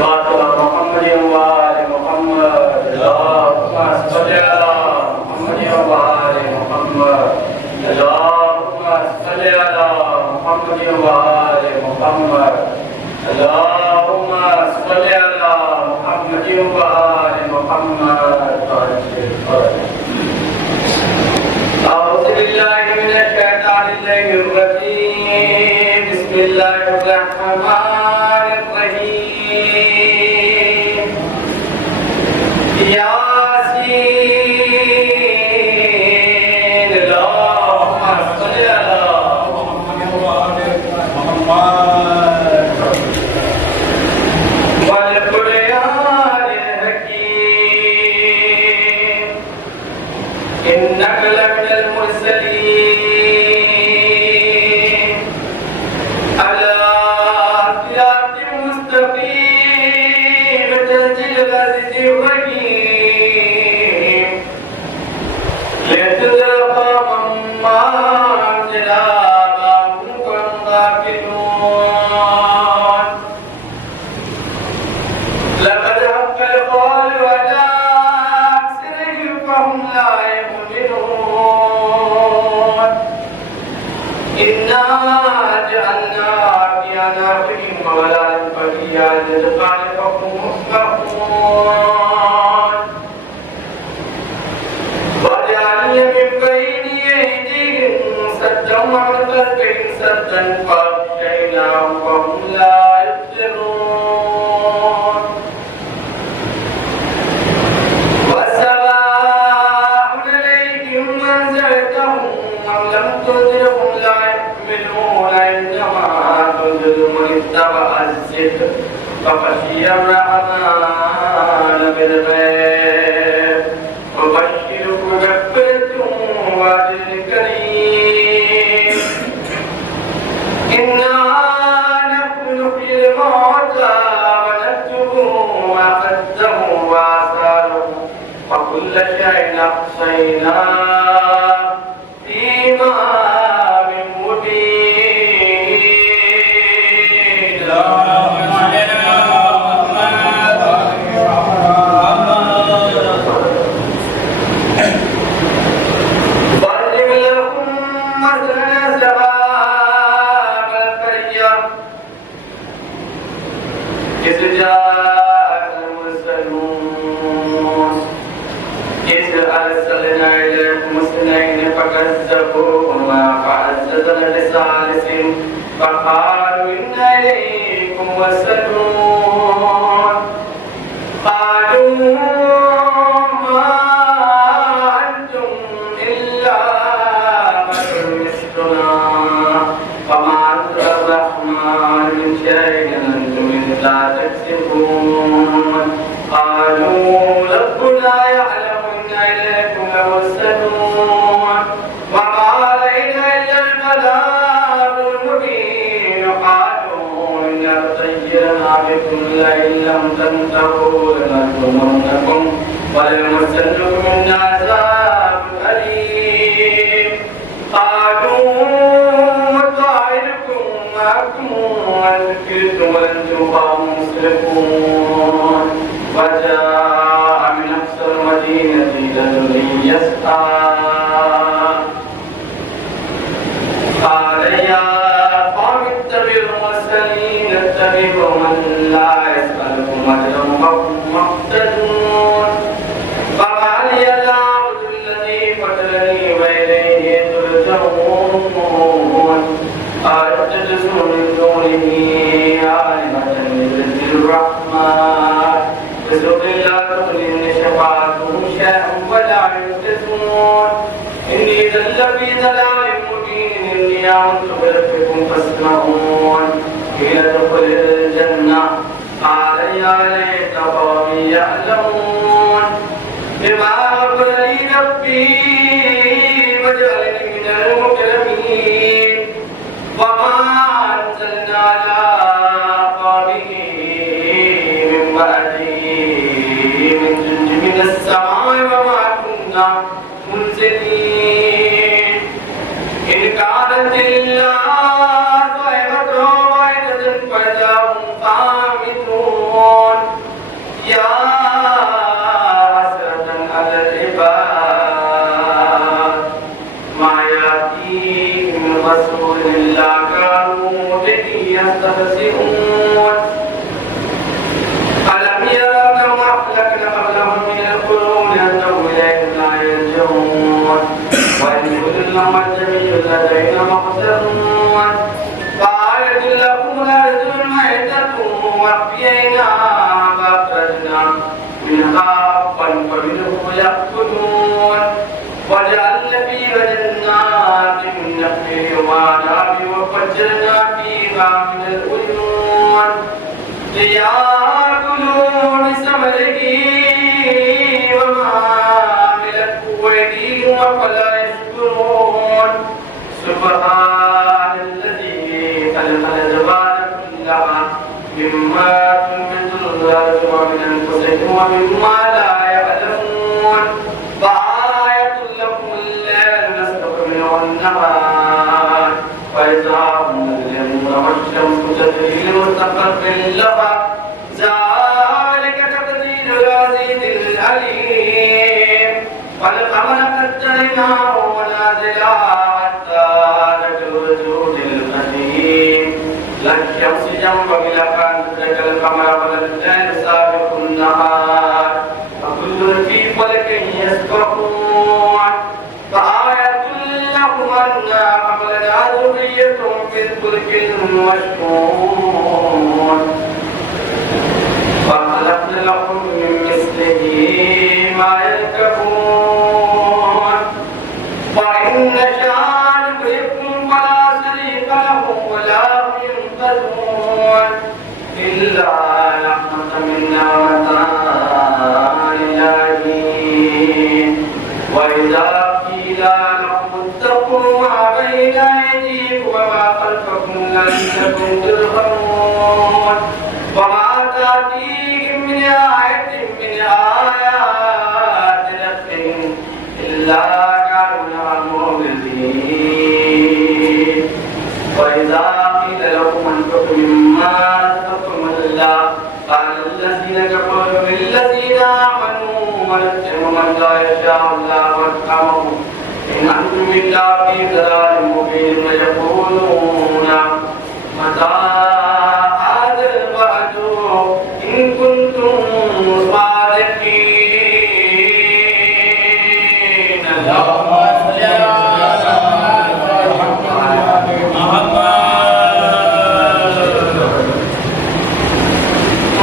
صلوات محمد وآل محمد اللهم صل على محمد وآل محمد اللهم صل على محمد وآل محمد اللهم صل على محمد وآل محمد أعوذ بالله من الشيطان الرجيم بسم الله الرحمن الرحيم ياسين اللهم صل على محمد وآل محمد والقرآن الحكيم إنك لمن المرسلين على صراط مستقيم تنزيل العزيز الرحيم لينذر قوما ما أنزل آباؤهم فهم غافلون لقد حق القول على أكثرهم فهم لا يؤمنون إنا جعلنا في أعناقهم أغلالا فهي على الأذقان فهم مقمحون وجعلنا من بين أيديهم سدا ومن خلفهم سدا فأغشيناهم فهم لا يبصرون وسواء عليهم أنذرتهم أم لم تنذرهم لا يؤمنون إنما تنذر من اتبع الذكر فخشي الرحمن بالغيب وبشره بمغفرة وأجر كريم إنا نحن نحيي الموتى ونكتب ما قدموا وآثارهم وكل شيء أحصيناه في إمام مبين اللهم صل على محمد وألهم لهم مثلا أصحاب القرية إذ جاء المرسلون إذ أرسلنا إليكم اثنين فكذبوهما فعززنا بثالث فقالوا إنا إليكم مرسلون قالوا ما أنتم إلا بشر مثلنا وما أنزل الرحمن من شيء أنتم إلا تكسبون قالوا ربنا يعلم إنا إليكم لمرسلون وما علينا إلا البلاغ المبين قالوا إنا طيرنا بكم لئن لم تنتهوا لنرجمنكم وليمسنكم منا عذاب أليم قالوا طائركم معكم وإن ذكرتم ولنتم قوم مسرفون وجاء من أقصى المدينة رجل يسعى قال يا قوم اتبعوا المرسلين اتبعوا من لا يسألكم أجرا وهم مهتدون فما لي لا أعبد الذي فطرني وإليه ترجعون قالوا اتخذوا من دونه آلهة يذكر الرحمن بسم الله تغني شفاعتهم شيئا ولا ينقذون إني إذا لفي ضلال مبين إني آمنت بربكم فاسمعون قيل ادخل الجنة قال يا ليت قومي يعلمون بما غفر لي ربي وجعلني من المكرمين وما أنزلنا على قومه من بعده من جند من السماء وما كنا منزلين إن كانت إلا صيحة واحدة فإذا هم قامتون يا حسرة على العباد ما يأتيهم من رسول إلا كانوا به يستهزئون ألم يروا كم أهلكنا قبلهم من القرون أنهم إليهم لا يرجعون وإن كل جميع لدينا محضرون فآية لكم الأرض الميتة وأحييناها فأخرجنا منها حبا فمنه يأكلون وجعلنا فيها جنات من نخيل وأعناب وفجرنا فيها من العيون ليأكلوا من ثمره وما عملته أيديهم أفلا يشكرون سبحان الذي خلق الأزواج كلها مما تنبت الأرض ومن أنفسهم ومما لا يعلمون فآية لكم الليل نسلك منه النهار فإذا هم مظلمون والشمس تجري لمستقر لها ذلك تقدير العزيز العليم والقمر قدرناه منازلا حتى عاد كالوجود القديم لا الشمس ينبغي لها أن تدرك القمر ولا الليل سابق النهار وكل في فلك يسبحون فآية لهم أنا حملنا ذريتهم في الفلك المشحون فخلقنا لكم من مثله ما يركبون وإن نشاء نغرقكم فلا صريخ لهم ولا هم ينقذون إلا رحمة منا ومتاعا إلى حين وإذا قيل لهم اتقوا ما بين أيديكم وما خلفكم لعلكم ترحمون وما تأتيهم من آية من آيات ربهم إلا كانوا لها معرضين وإذا قيل لهم أنفقوا مما رزقكم الله قال الذين كفروا للذين آمنوا ونتقوا من لا يشاء الله واتقوا إن أنتم إلا في ضلال مبين ويقولون متى هذا الوعد إن كنتم صادقين اللهم صل على محمد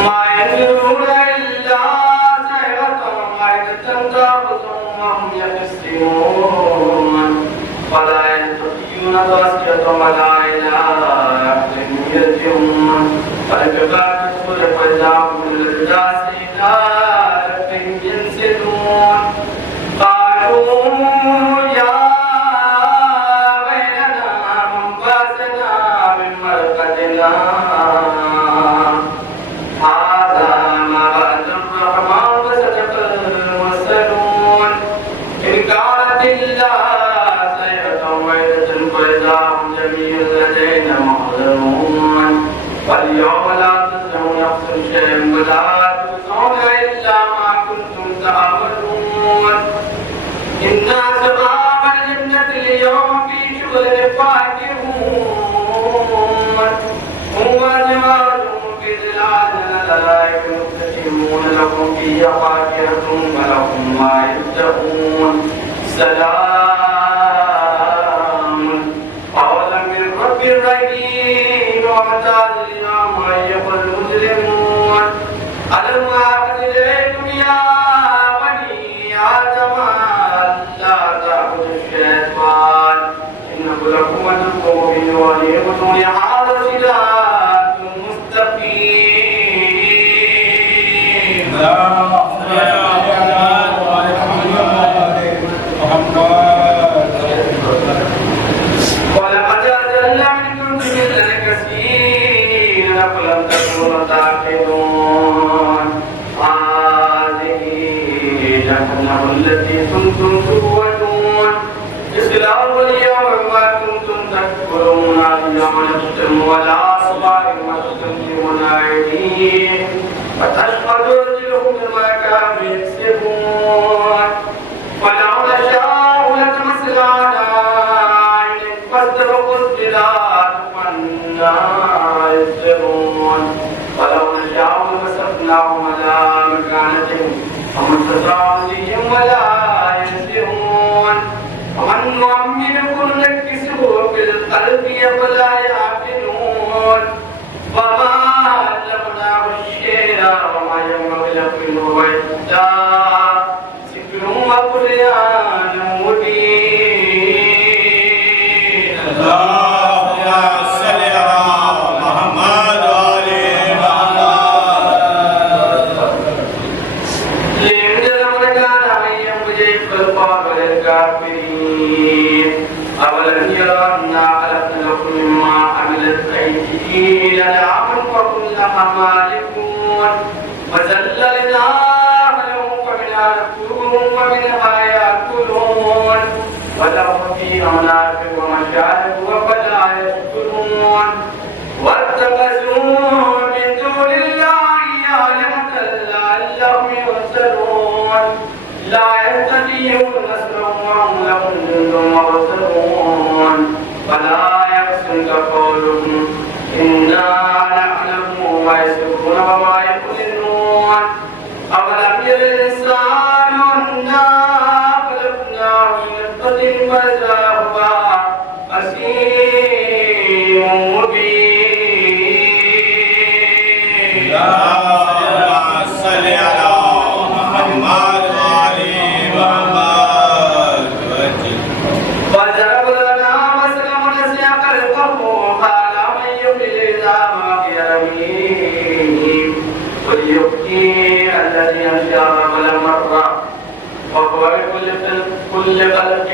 ما ينظرون إلا صيحة واحدة تأخذهم وهم يخصمون ولا يستطيعون توصية ولا إلى أهلهم يرجعون فالجبال تسر فإذا هم من الأجداث إلى ربهم ينسلون قالوا يا ويلنا من بعثنا من مرقدنا هذا ما وعد الرحمن وصدق المرسلون إن كانت إلا صيحة واحدة فإذا هم جميع لدينا محضرون واليوم لا تظلم نفس شيئا ولا تجزون إلا ما كنتم تعملون إن أصحاب الجنة اليوم في شغل فاكهون هم وأزواجهم في ظلال لا يكتسمون لهم فيها فاكهة ولهم ما يدعون سلام قولا من رب رحيم ومتاع اليوم أيها المجرمون ألم أعهد إليكم يا بني آدم ألا تعبدوا الشيطان إنه لكم عدو مبين وليكن هذا صراط مستقيم اللهم صل على محمد ولقد أرسلنا منكم جبلا كثيرا فلم تكونوا تعقلون هذه جهنم التي كنتم توعدون اصلوها اليوم ما كنتم تكفرون اليوم نختم ولا أصبع وتكلمنا أيديهم وتشهد أرجلهم متعاليهم ولا ينسون ومن نعمره نكسه في القلب فلا يعقلون وما علمناه الشعر وما ينبغي له إن هو إلا ذكر وقرآن مبين. اللهم صل على محمد وآل محمد. لينذر كان من ينبغي القلب للكافرين أولم يروا أنا خلقنا لكم مما عملت أيدينا أنعاما فهم لها مالكون وذللناها لهم فمنها ركوبهم ومنها يأكلون ولهم فيها منافع ومشارب وفلا يشكرون واتخذوا من دون الله آلهة لعلهم ينصرون لا يستطيعون نصرهم وهم لهم جند محضرون فلا يحزنك قولهم إنا نعلم ما يسرون وما يعلنون أولم ير الإنسان أنا خلقناه من نطفة فإذا هو خصيم مبين. اللهم صل على محمد وآل محمد. وضرب لنا مثلا ونسي خلقه قال من يحيي العظام وهي رميم قل يحيي الذي أنشأها أول مرة وهو بكل خلق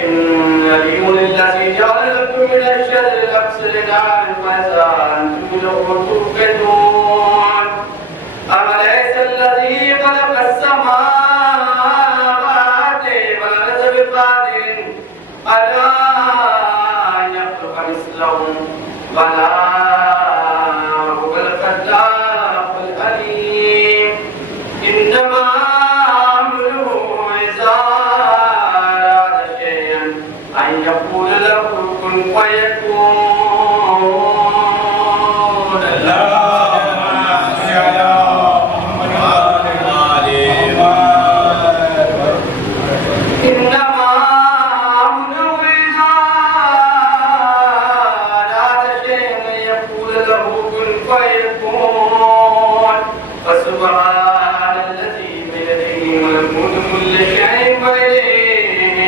عليم الذي جعل لكم من الشجر الأكثر نارا فإذا أنتم له توقدون أوليس الذي خلق السماوات والأرض بقادر على أن يخلق مثلهم بلى هو الخلاق العليم إنما أمره إذا أراد شيئا أن يقول له كن فيكون. اللهم صل على محمد وآل محمد. إنما أمره إذا أراد شيئا أن يقول له كن فيكون. فسبحان الذي بيده ملكوت كل شيء وإليه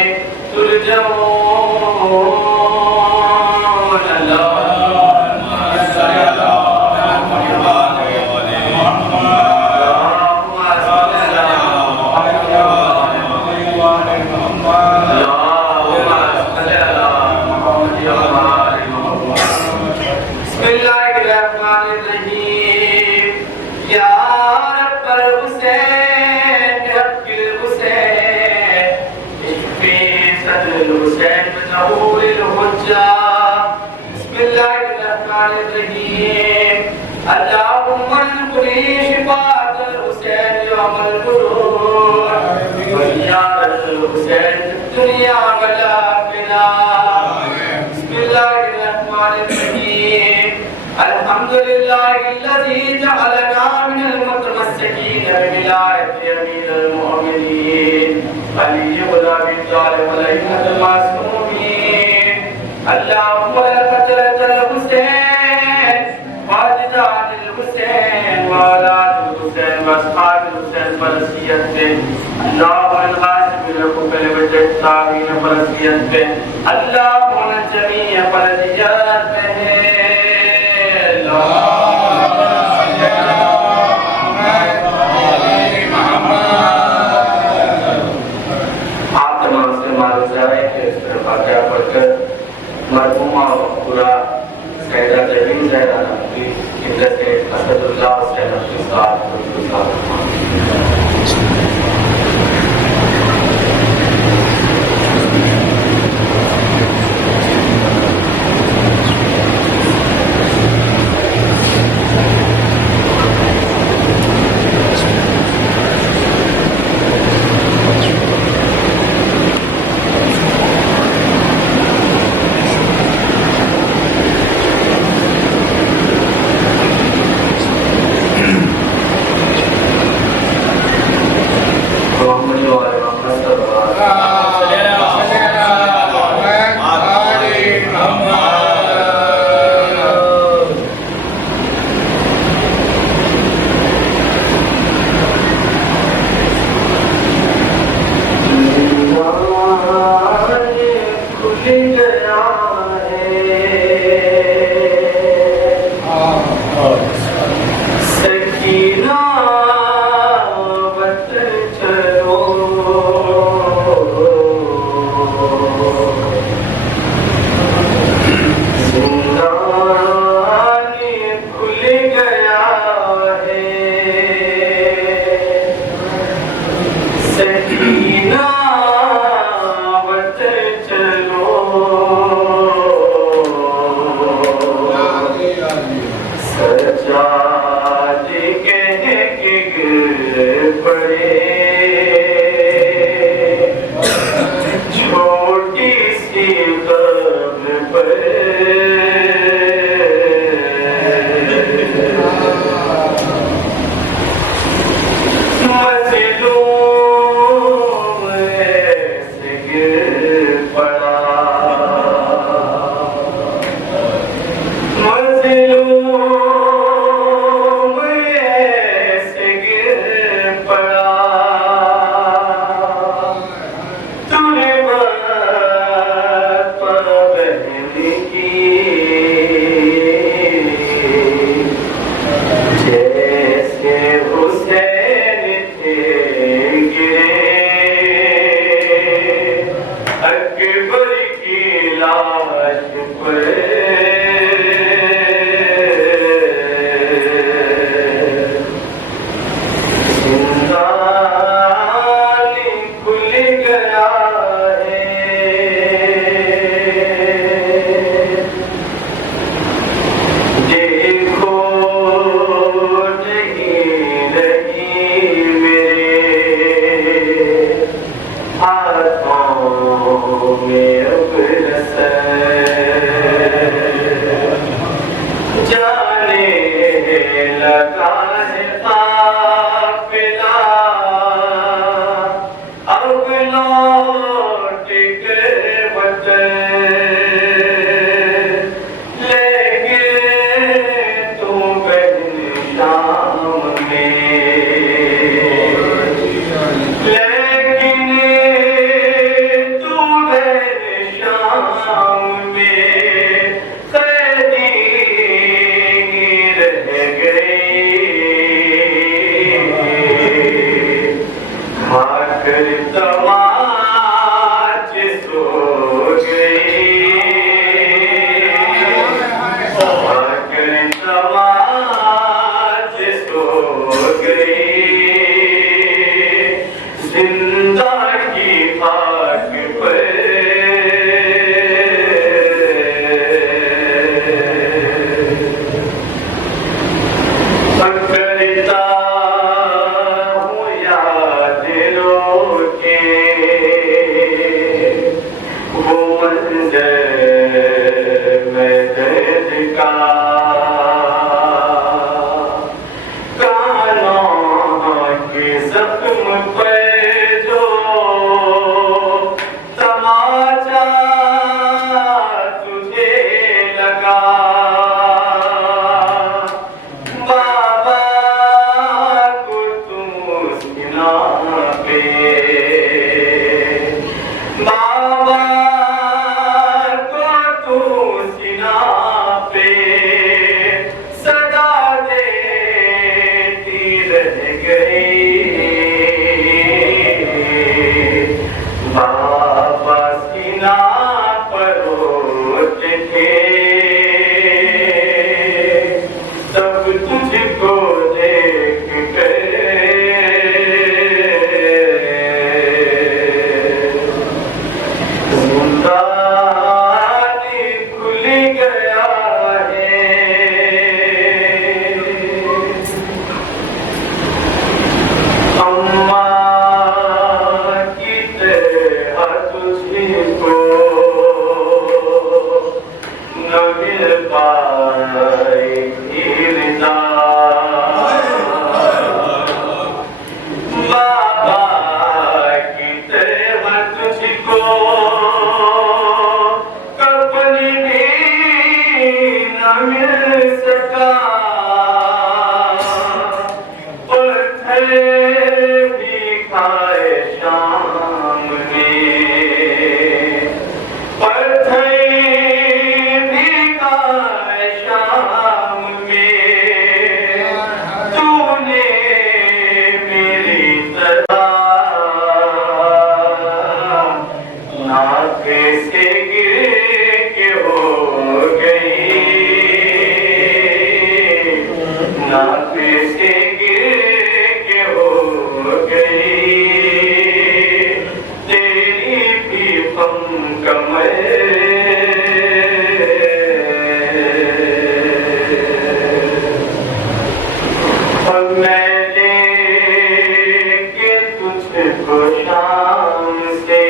ترجعون. اللهم صل على محمد وآل محمد. اللهم صل على محمد وآل محمد. اللهم صل على محمد وآل محمد. بسم الله الرحمن الرحيم. يا رب الحسين رب الحسين اشفي صدر الحسين بظهور الحجة. بسم الله الرحمن الرحيم. اللهم انقل شفاعة الحسين يوم القرون وزيارة الحسين في الدنيا والآخرة. بسم الله الرحمن الرحيم. الحمد لله الذي جعلنا من المتمسكين بولاية أمير المؤمنين علي بن أبي طالب والأئمة المعصومين. اللهم لك قتلت الحسين واجداد الحسين وأولاد الحسين وأصحاب الحسين فلسيت به. اللهم الغاسب لكفل وجه الطاغين فلسيت به. اللهم الجميع فلسيت به. اللهم صل على محمد وآل محمد. آتما سے معلوم ہے کہ اس طرح فاتحہ پڑھ کر مرحومہ مقبولہ سیدہ جمیل زہرا نقوی حضرت اسد اللہ حسین نقوی صاحب بھی کھائے شام میں، پتھر بھی کھائے شام میں، تو نے میری طرح ناک سے گر کے ہو گئی، ناک سے گر کے ہو گئی، تیری بھی غم کمر، اور میں لے کے تجھ کو شام سے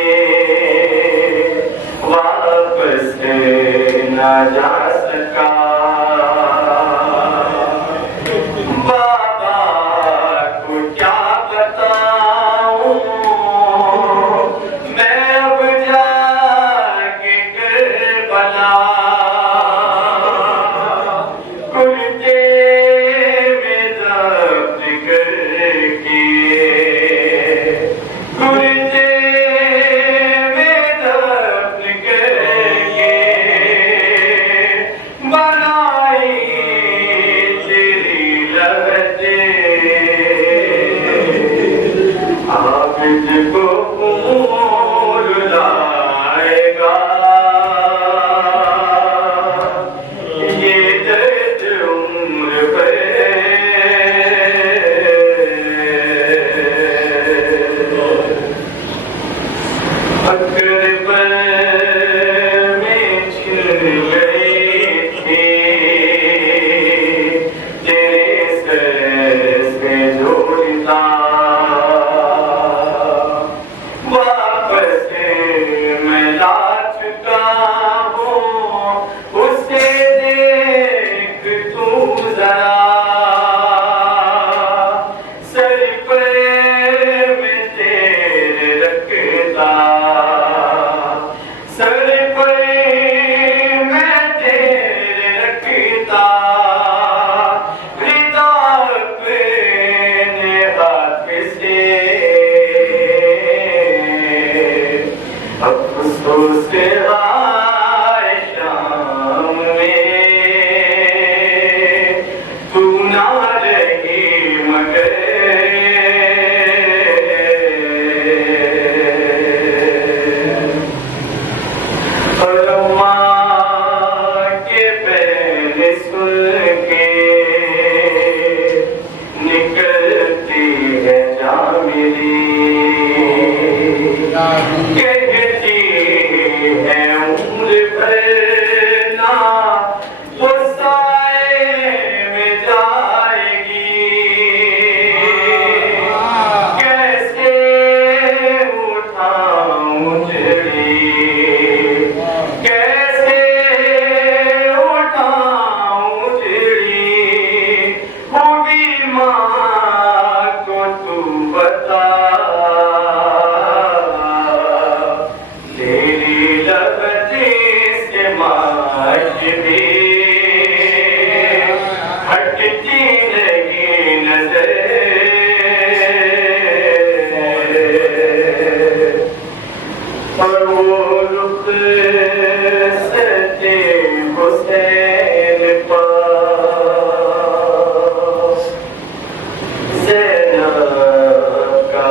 واپس نہ جا سکا، بابا کو کیا بتاؤں میں اب جا کے کربلا، کرتے میں ضبط کر کے، کرتے میں ضبط کر کے بنائی تیری لہجے، عابد کو قبول لائے گا، یہ درد عمر بھر، اکبر میں چھن گئے تھے تیرے سر سے جوڑتا، واپس میں لا چکا ہوں اسے دیکھ تو ذرا، سر پر میں تیرے رکھتا، سر پر میں تیرے رکھتا، ردا اپنے ہاتھ سے، افسوس آئے شام میں، تو نہ رہی مگر، اور ماں کے پہلے سن کے نکلتی ہے جان میری، کہتی ہے عمر بھر نہ تو سائے میں جائے گی، کیسے اٹھاؤں جڑی، کیسے اٹھاؤں جڑی، خوبی ماں کو تو بتا، تیری لبتی سے ماش بھی ہٹتی نہیں نظر، اور وہ رخ سجے حسین پر، زینب کا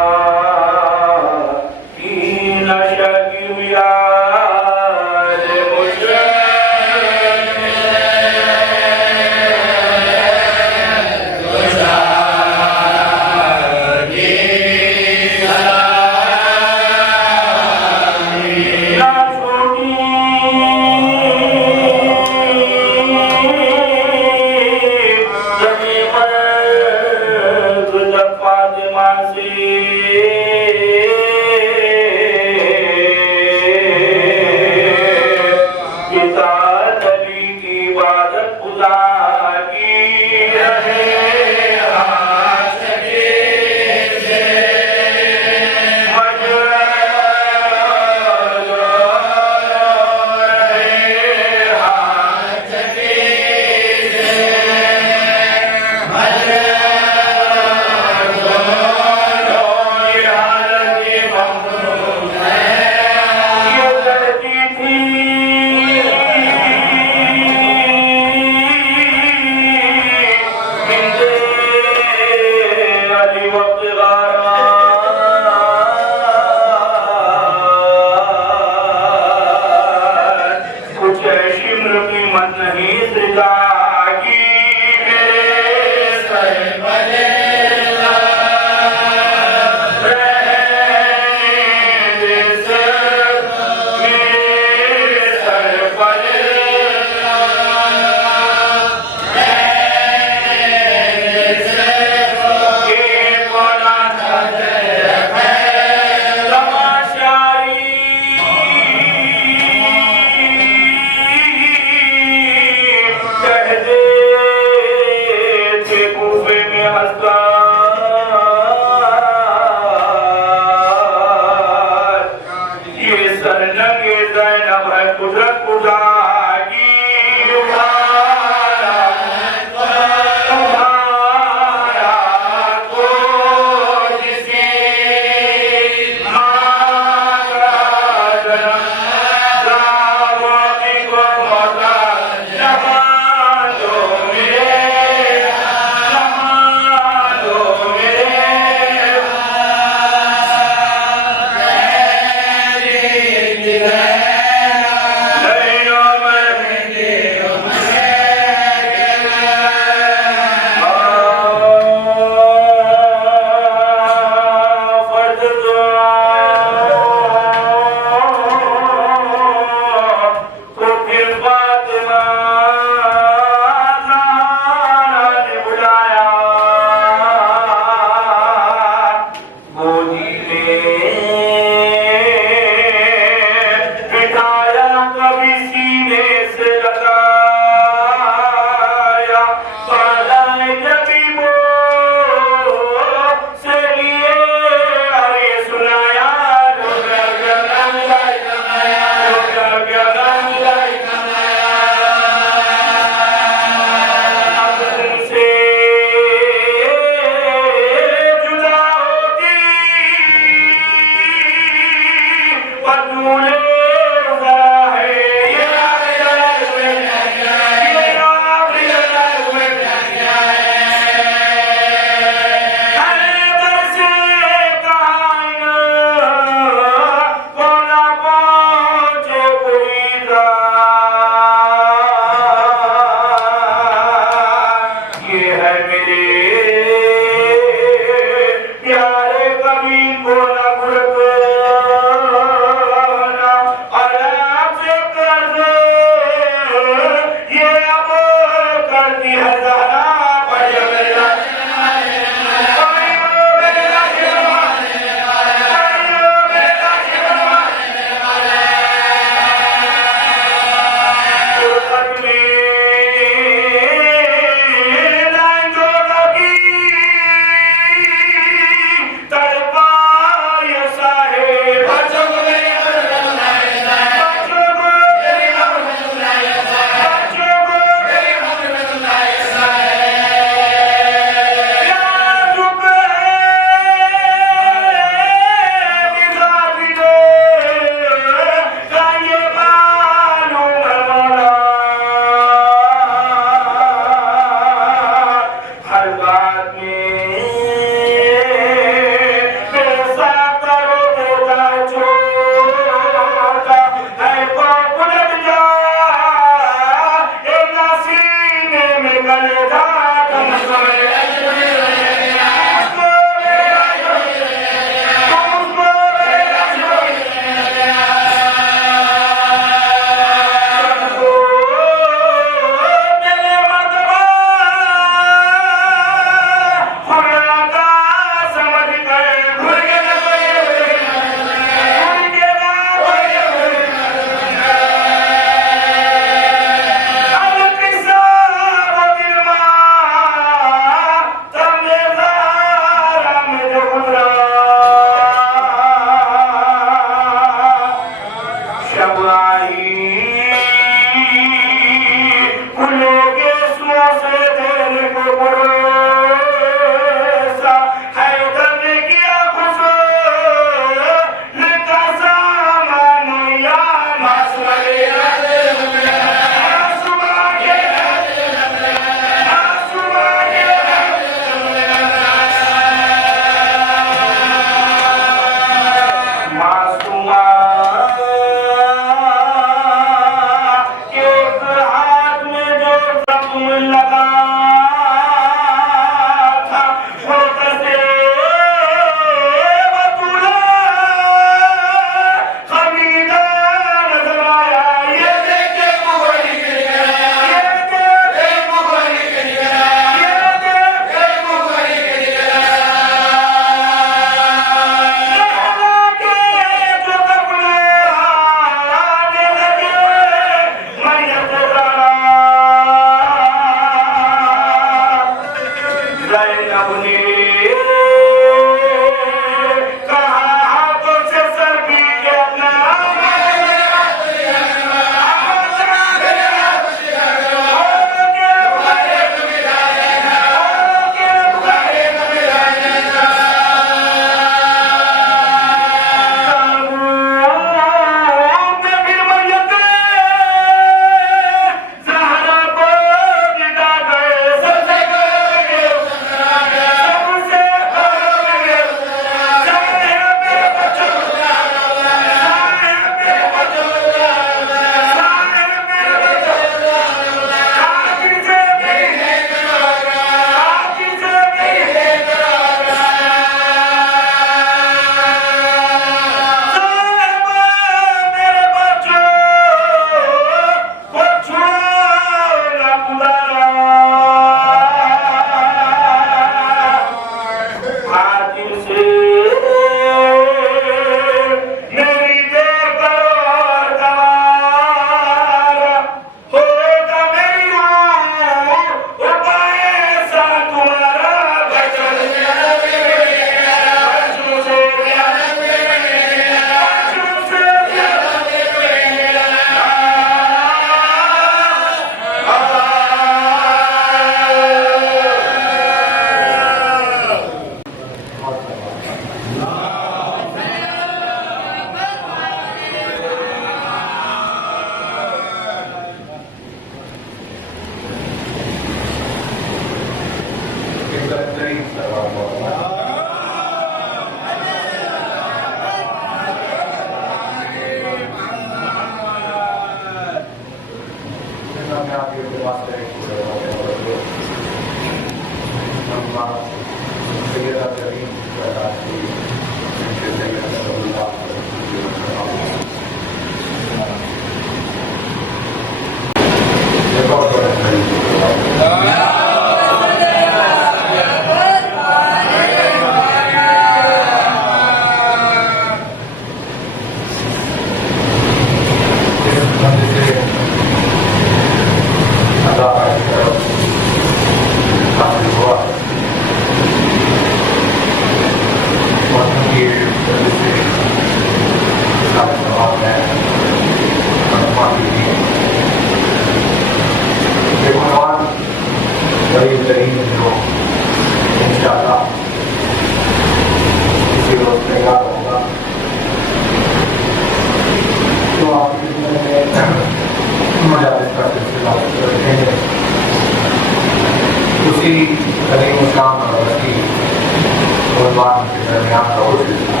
مسلمان کے درمیان کا وہ سلسلہ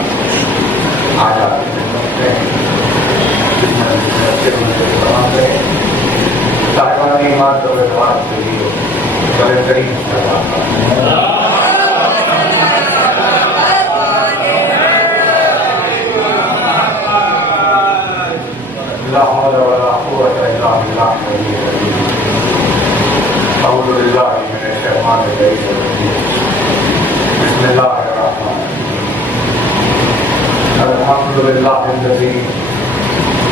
آج آپ کی خدمت میں جس میں اچھے تمام رہے صاحبان ایمان و اعتماد کے لیے بڑے کریم استعمال لا حول ولا قوة إلا بالله العلي العظيم أعوذ بالله من الشيطان الرجيم بسم الله الرحمن الحمد لله الذي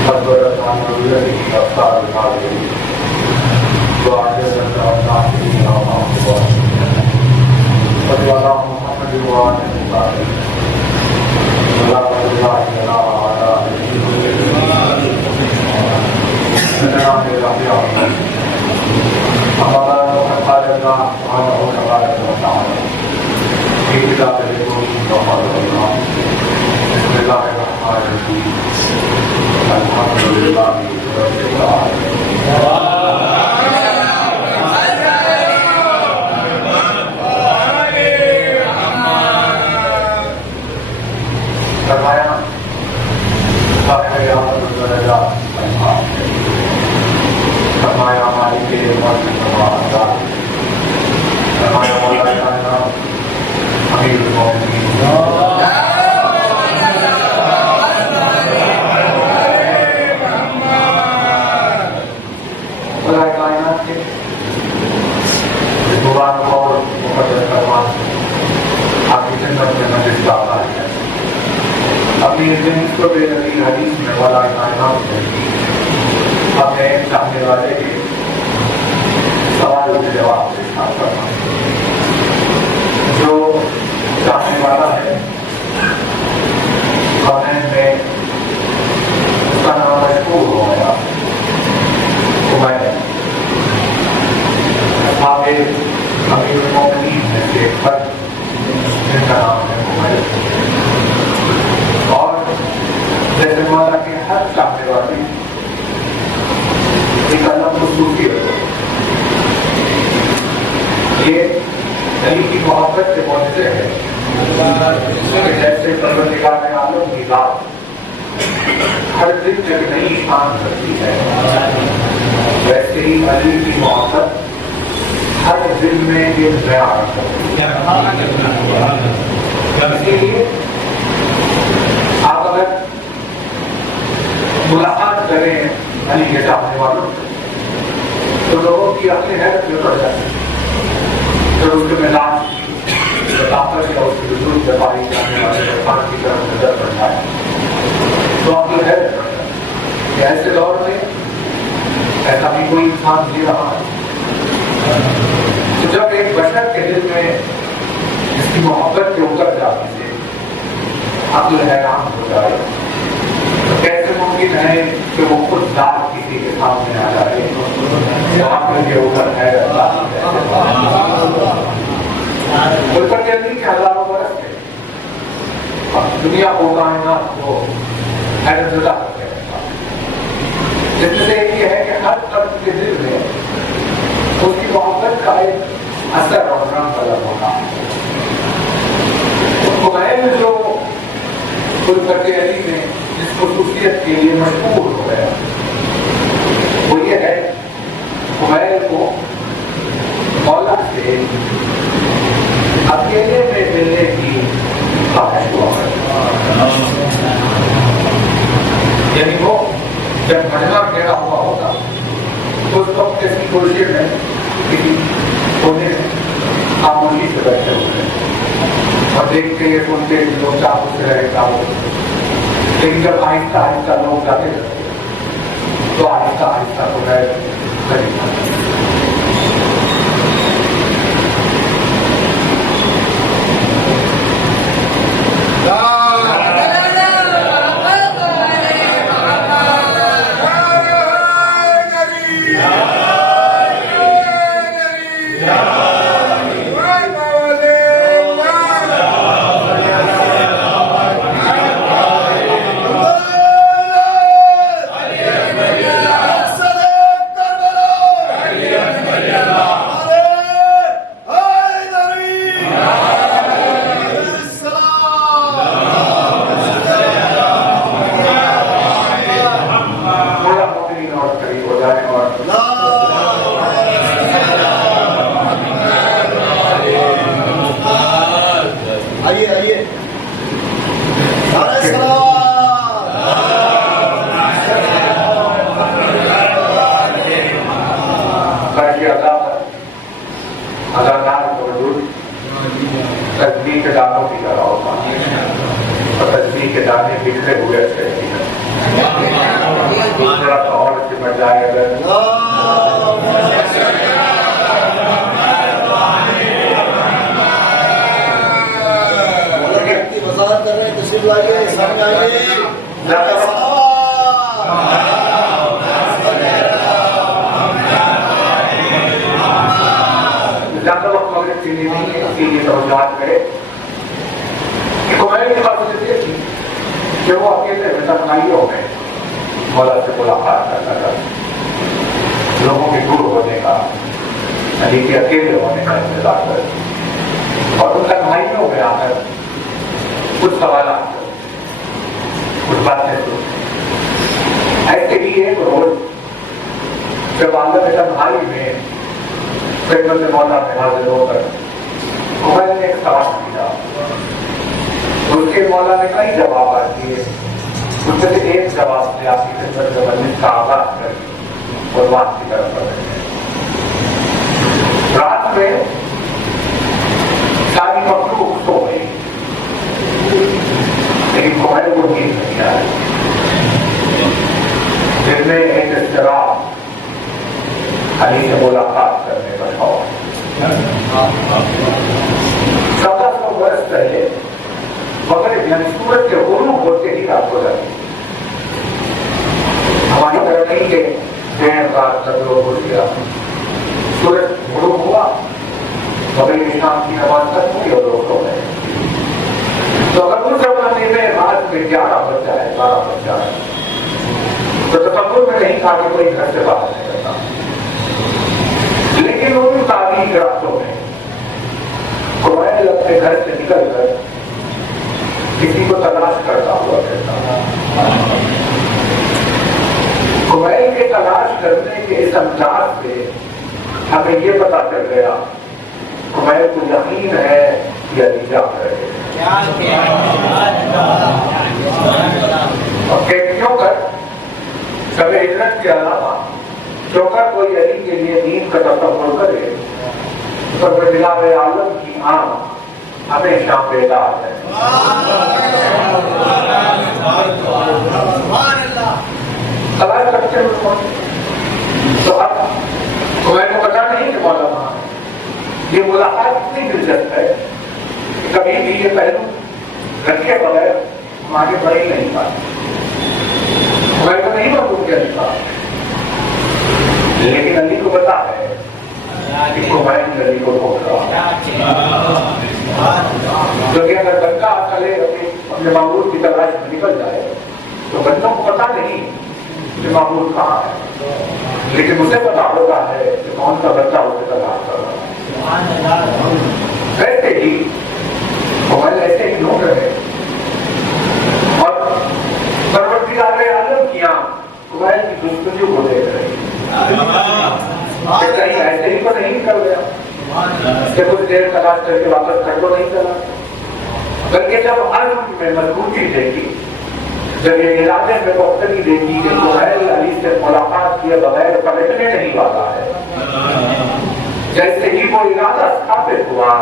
قدر عن رؤيته أبصار العالمين وأعجز الناصرين ومعصوم صلى الله محمد وعلى آله وصحبه فرمایا مالک ملک سماوات فرمایا مولا کائنات امیر المومنین مولا کائنات کے مبارک اور مقدس فرمان آپ کی خدمت میں مجلس کا آغاز ہے اپنی زندگی کو بے نظیر حدیث میں مولا کائنات نے اپنے چاہنے والے کے سوال کے جواب سے ارشاد فرمایا جو چاہنے والا ہے قرآن میں اس کا نام مشہور ہو گیا عمیر امیر المومنین میں سے ایک فرد جن کا نام ہے عمیر اور جیسے مولا کے ہر چاہنے والے ایک الگ خصوصیت ہے یہ علی کی محبت سے پہنچتے ہیں کہ جیسے پروردگار عالم کی ذات ہر دن جب نئی شان کرتی ہے ویسے ہی علی کی محبت ہر دن میں ایک بیان کرتی ہے اسی لیے آپ اگر ملاقات کریں علی کے چاہنے والوں تو لوگوں کی اپنی حیرت میں پڑ جاتی ہے جب اس کے میدان طاقت یا اس کی وجود سے پائی جانے والے عرفان کی طرف نظر پڑ جائے تو آپ کی حیرت پڑ جاتی ہے کہ ایسے دور میں ایسا بھی کوئی انسان جی رہا ہے تو جب ایک بشر کے دل میں اس کی محبت کے اوپر جاتی سے عقل حیران ہو جائے کیسے ممکن ہے کہ وہ خود ذات کسی کے سامنے آ جائے جو عقل کے اوپر ہے اوپر کہتی کہ ہزاروں برس ہے دنیا کو کائنات کو حیرت زدہ کرتے ہیں جس میں سے ایک یہ ہے کہ ہر فرد کے دل میں اس کی محبت کا ایک اثر اور رنگ الگ ہونا عمیر جو گلبرگ علی میں جس خصوصیت کے لیے مشہور ہو گیا وہ یہ ہے عمیر کو مولا سے اکیلے میں ملنے کی خواہش ہوا یعنی وہ جب مجمع گھیرا ہوا ہوتا تو اس وقت کسی کرسی میں کسی کونے میں خاموشی سے بیٹھے ہوئے اور دیکھتے یہ سنتے لوگ چاہوں سے رہے چاہوں لیکن جب آہستہ آہستہ لوگ جاتے رہتے تو آہستہ آہستہ تو ہے آئیے آئیے نعرہ سلام اداکار موجود تسبیح کے دانوں کی طرح ہوتا اور تسبیح کے دانے بکھرے ہوئے سے دوسرا تو اور سمجھ جائے اگر وزارت کر رہے ہیں تشریف لائیے سامنے آئیے زیادہ وقت مغرب کے لیے نہیں ہے اسی لیے توجہات کرے کہ کمیل کی بات یہ تھی کہ وہ اکیلے وطنائیوں میں مولا سے ملاقات کرتا تھا لوگوں کے دور ہونے کا یعنی کہ اکیلے ہونے کا انتظار کر اور ان تنہائیوں میں آ کر کچھ سوالات کچھ باتیں سن ایسے ہی ایک روز جب عالم تنہائی میں خدمت مولا میں حاضر ہو کر کمیل نے ایک سوال کیا اس کے مولا نے کئی جوابات دیے اس میں سے ایک جواب سے آپ کی خدمت میں مجلس کا آغاز کر اور بات کی طرف بڑھے رات میں ساری مخلوق سو گئی لیکن کمیل کو نیند نہیں آئی دل میں ایک اضطراب علی سے ملاقات کرنے کا شوق 1400 برس پہلے مغرب یعنی سورج کے غروب ہوتے ہی رات ہو جاتی ہماری طرح نہیں کہ دیر رات تک لوگ ہو گیا سورج غروب ہوا مغرب شام کی نماز تک ہوئی اور لوگ ہو گئے تو اگر اس زمانے میں رات میں 11 بج جائے 12 بج جائے تو تصور میں نہیں تھا کہ کوئی گھر سے باہر نہیں کرتا لیکن ان تاریخ راتوں میں کمیل اپنے گھر سے نکل کر کسی کو تلاش کرتا ہوا کہتا کمیل کے تلاش کرنے کے اس انداز سے ہمیں یہ پتا چل گیا کمیل کو یقین ہے یا رجا ہے اور کیوں کر سب ہجرت کے علاوہ جو کر کوئی علی کے لیے دین کا تصور کرے پر بجلال عالم کی آنکھ ہمیشہ بیدار ہے تلاش کرتے ہیں تو اب تمہیں کو پتا نہیں کہ مولانا یہ ملاقات اتنی دلچسپ ہے کہ کبھی بھی یہ پہلو رکھے بغیر ہم آگے بڑھ ہی نہیں پاتے تمہیں کو نہیں معلوم کیا نہیں پاتے لیکن علی کو پتا ہے کہ کمیل علی کو ٹھوک رہا کیونکہ اگر بندہ چلے اپنے معبود کی تلاش میں نکل جائے تو بندوں کو پتا نہیں کہ معبود کہاں ہے لیکن اسے پتا ہوتا ہے کہ کون سا بچہ اسے تلاش کر رہا ہے ویسے ہی کمیل ایسے ہی ڈھونڈ رہے اور پروردگار عالم کی آنکھ کمیل کی جستجو کو دیکھ رہی کہیں ایسے ہی تو نہیں نکل گیا کہ کچھ دیر تلاش کر کے واپس گھر کو نہیں چلا بلکہ جب عزم میں مضبوطی دیکھی جب یہ ارادے میں مختلف دیکھی کہ کمیل علی سے ملاقات کیے بغیر پلٹنے نہیں والا ہے جیسے ہی وہ ارادہ ثابت ہوا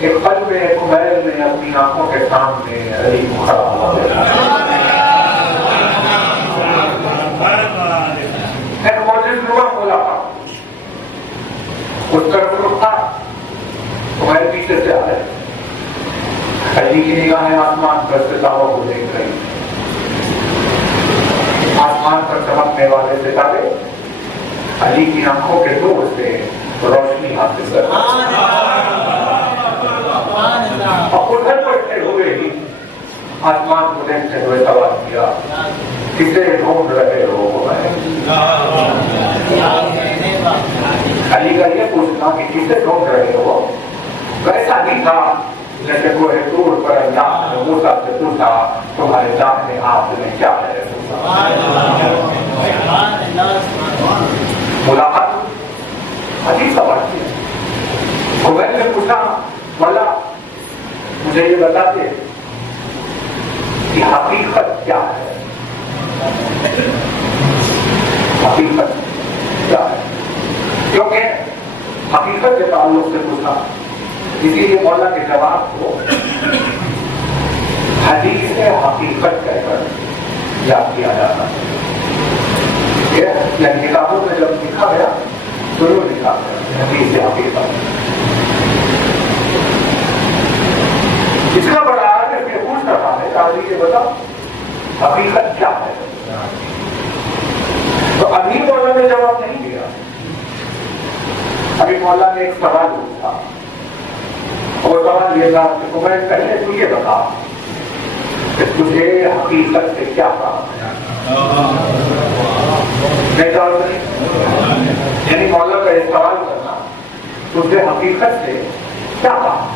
ایک پل میں کمیل نے اپنی آنکھوں کے سامنے علی کو کھڑا ہوا اس طرف رکھا کمیل پیچھے سے آئے علی کی نگاہیں آسمان پر ستاروں کو دیکھ رہی آسمان پر چمکنے والے ستارے علی کی آنکھوں کے دور سے روشنی حاصل کر اور ادھر بیٹھے ہوئے ہی آسمان کو دیکھتے ہوئے سوال کیا کسے ڈھونڈ رہے ہو علی کا یہ پوچھنا کہ کسے ڈھونڈ رہے ہو ویسا نہیں تھا جیسے کوئی دور پر اللہ نے موسیٰ سے پوچھا تمہارے دامن آپ میں کیا ہے ملاقات عجیب سوال کیا کمیل نے پوچھا مولا مجھے یہ بتائیے کہ حقیقت کیا ہے؟ حقیقت کیا ہے؟ کیونکہ حقیقت کے تعلق سے پوچھا، اسی لیے مولا کے جواب کو حدیث حقیقت کہہ کر یاد کیا جاتا ہے۔ یعنی کتابوں میں جب لکھا گیا ضرور لکھا گیا حدیث حقیقت۔ اس کا بڑا آگے یہ پوچھ رہا ہے کہ یہ بتا حقیقت کیا ہے؟ تو ابھی مولا نے جواب نہیں دیا، ابھی مولا نے ایک سوال پوچھا، اور سوال یہ تھا کہ میں پہلے تو یہ بتا کہ تجھے حقیقت سے کیا کہا؟ یعنی مولا کا یہ سوال کرنا تجھے حقیقت سے کیا کہا؟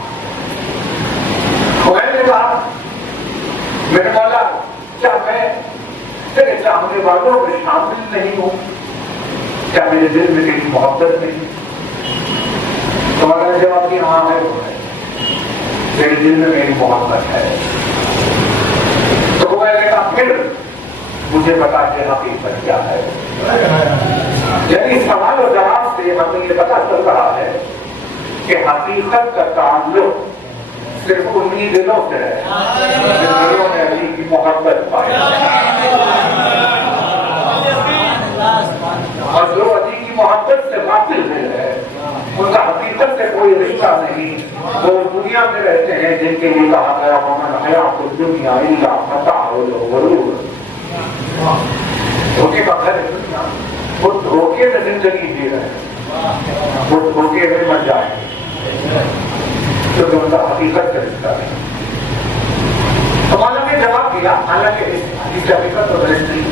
میں نے کہا میرے مولا کیا میں تیرے چاہنے والوں میں شامل نہیں ہوں؟ کیا میرے دل میں تیری محبت نہیں؟ تو مولا نے جواب دیا ہاں ہے، وہ ہے، میرے دل میں میری محبت ہے۔ تو میں نے کہا پھر مجھے بتا کہ حقیقت کیا ہے؟ یعنی سوال و جواب سے ہمیں یہ پتا چل رہا ہے کہ حقیقت کا تعلق صرف انہی دلوں سے ہے جن دلوں نے علی کی محبت پائی، اور جو علی کی محبت سے غافل دل ہے ان کا حقیقت سے کوئی رشتہ نہیں، وہ دنیا میں رہتے ہیں جن کے لیے کہا گیا ومن حیات الدنیا الا متاع الغرور۔ دھوکے کا گھر ہے دنیا، وہ دھوکے میں زندگی جی رہے ہیں، وہ دھوکے میں مر جائیں گے کیونکہ ان کا حقیقت کا رشتہ ہے۔ تو مولا نے جواب دیا، حالانکہ اس کی حقیقت تو درست نہیں،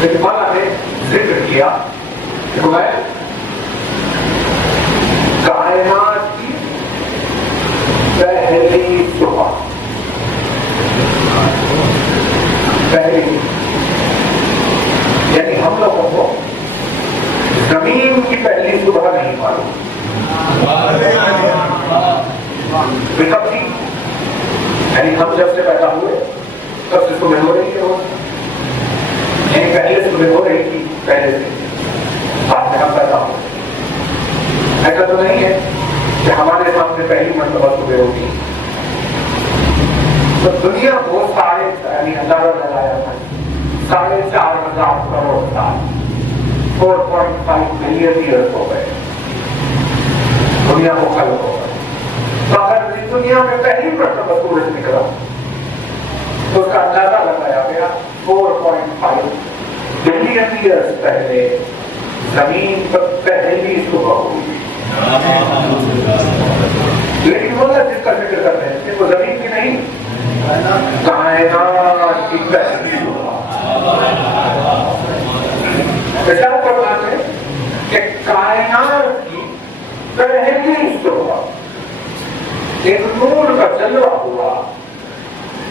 لیکن مولا نے ذکر کیا کہ میں کائنات کی پہلی صبح، پہلی یعنی ہم لوگوں کو زمین کی پہلی صبح نہیں معلوم، کب تھی؟ یعنی ہم جب سے پیدا ہوئے تب سے صبح ہو رہی ہے، یعنی پہلے صبح ہو رہی تھی پہلے سے، بعد میں ہم پیدا ہوئے۔ ایسا تو نہیں ہے کہ ہمارے سامنے پہلی مرتبہ صبح ہوگی۔ تو دنیا کو یعنی اندازہ لگایا تھا 4,500 کروڑ سال، 4.5 ملین ایئرس ہو گئے دنیا کو کل ہو گئے۔ تو اگر اس دنیا میں پہلی مرتبہ سورج نکلا تو اس کا اندازہ لگایا گیا 4.5 بلین ایئرس پہلے زمین پر پہلی صبح ہوئی۔ لیکن وہ جس کا ذکر کر رہے ہیں وہ زمین کی نہیں، کائنات کی پہلی صبح۔ ایسا فرماتے ہیں کہ کائنات کی پہلی صبح ایک نور کا جلوہ ہوا،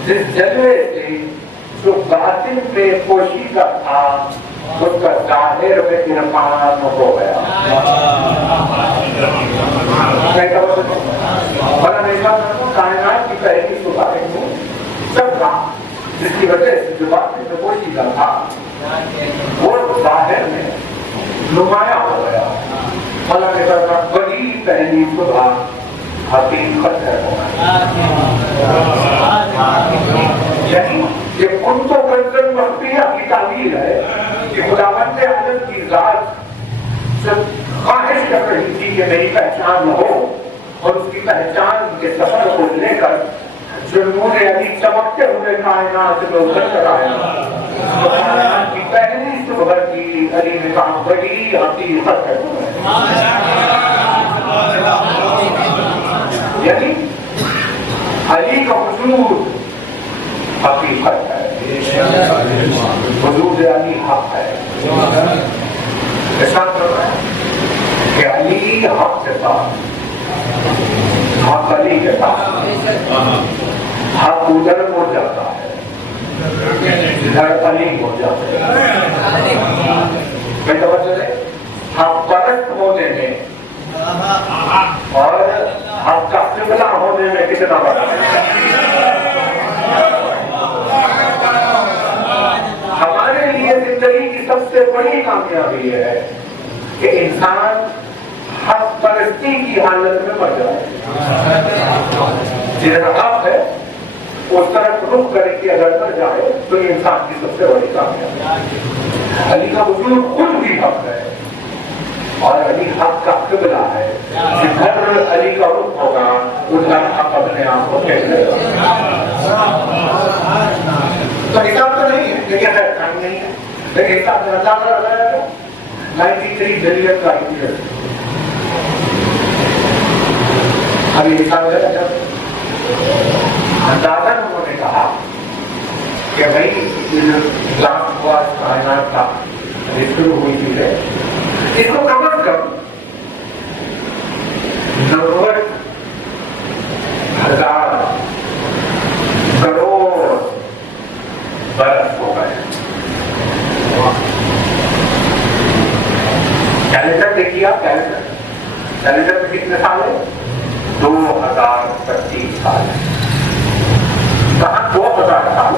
جس جلوے سے جو باطن میں پوشیدہ تھا اس کا ظاہر میں عرفان ہو گیا۔ کائنات کی پہلی صبح ایک نور چمکا، جس کی وجہ سے جو باطن میں پوشیدہ تھا وہ ظاہر میں نمایاں ہو گیا۔ اللہ نے کہا بڑی پہلی صبح حقیقت ہے، یعنی یہ ان کو کنزل مخفیہ کی تعبیر ہے کہ خداوند عالم کی ذات سے خواہش کر رہی تھی کہ میری پہچان ہو، اور اس کی پہچان کے سفر کو لے کر جو نور علی چمکتے ہوئے کائنات میں اتر کر آیا، تو کائنات کی پہلی صبح کی علی نے کہا بڑی حقیقت ہے، یعنی علی کا وجود حقیقت ہے، وجود علی حق ہے۔ ایسا کرنا ہے کہ علی حق کے ساتھ، حق علی کے ساتھ، حق ادھر ہو جاتا ہے ادھر علی ہو جاتا ہے۔ میں توجہ دیں، حق پرست ہونے میں اور حق کا قبلہ ہونے میں کتنا بڑا ہے. ہمارے لیے زندگی کی سب سے بڑی کامیابی ہے کہ انسان حق پرستی کی حالت میں مر جائے. جنہیں حق ہے اس طرح رخ کرے کہ اگر مر جائے تو یہ انسان کی سب سے بڑی کامیابی ہے. علی کا وجود خود بھی حق ہے اور علی حق کا قبلہ ہے. جدھر علی کا رخ ہوگا ادھر حق اپنے آپ کو پھینک لے گا. تو حساب تو نہیں ہے لیکن ٹائم نہیں ہے. لیکن حساب سے اندازہ لگایا تھا 93 بلین کا IPS. ابھی حساب ہے جب اندازہ انہوں نے کہا کہ بھائی اسلام ہوا کائنات کا شروع ہوئی چیز ہے اس کو کم از کم 90,000 کروڑ برس ہو گئے. کیلنڈر دیکھیے آپ. کیلنڈر میں کتنے سال ہے؟ 2025 سال. کہاں 2000 سال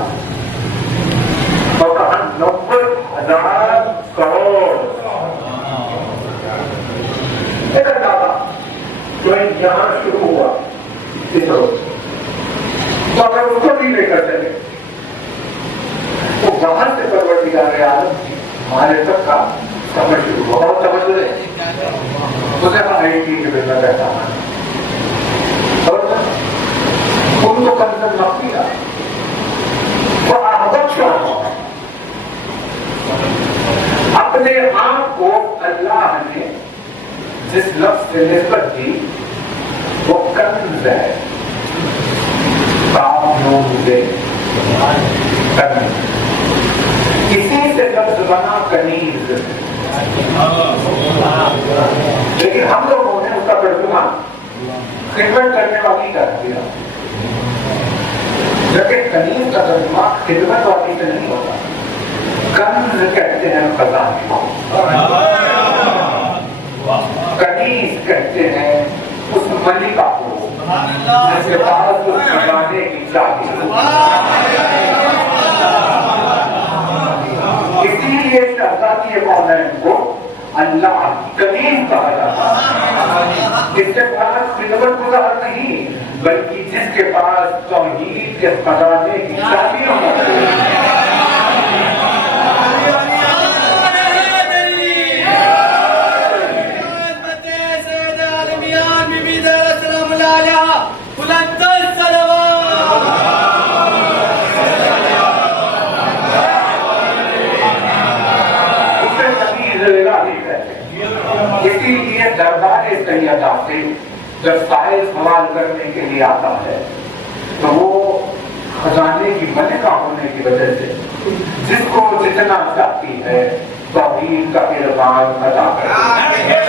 اور کہاں 90,000 کروڑ. ایک اندازہ جو یہاں شروع ہوا اس روز تو اگر اس کو بھی لے کر چلے تو وہاں سے پروردگار عالم ہمارے تک کا سفر شروع ہوا. بہت سمجھ رہے اسے IIT کے بندہ رہتا ہے ان کو کنسرن نہ کیا وہ احبت کیا ہوا. اپنے آپ کو اللہ نے جس لفظ سے نسبت دی وہ کنز ہے. اسی سے لفظ بنا کنیز. لیکن ہم لوگوں نے اس کا ترجمہ خدمت کرنے والی کر دیا. جبکہ کنیز کا ترجمہ خدمت والی سے نہیں ہوتا. کنز کہتے ہیں خزانے کو. کنیز کہتے ہیں اس ملکہ کو جس کے پاس اس خزانے کی چابی ہو. اسی لیے شہزادی کونین کو اللہ کنیز کہا جاتا ہے. جس کے پاس خدمت گزار نہیں بلکہ جس کے پاس توحید کے خزانے کی چابی ہو. اسی لیے دربار سیدہ سے جب سائل سوال کرنے کے لیے آتا ہے تو وہ خزانے کی ملکہ ہونے کی وجہ سے جس کو جتنا چاہتی ہے توحید کا پیغام ادا کرتی ہے.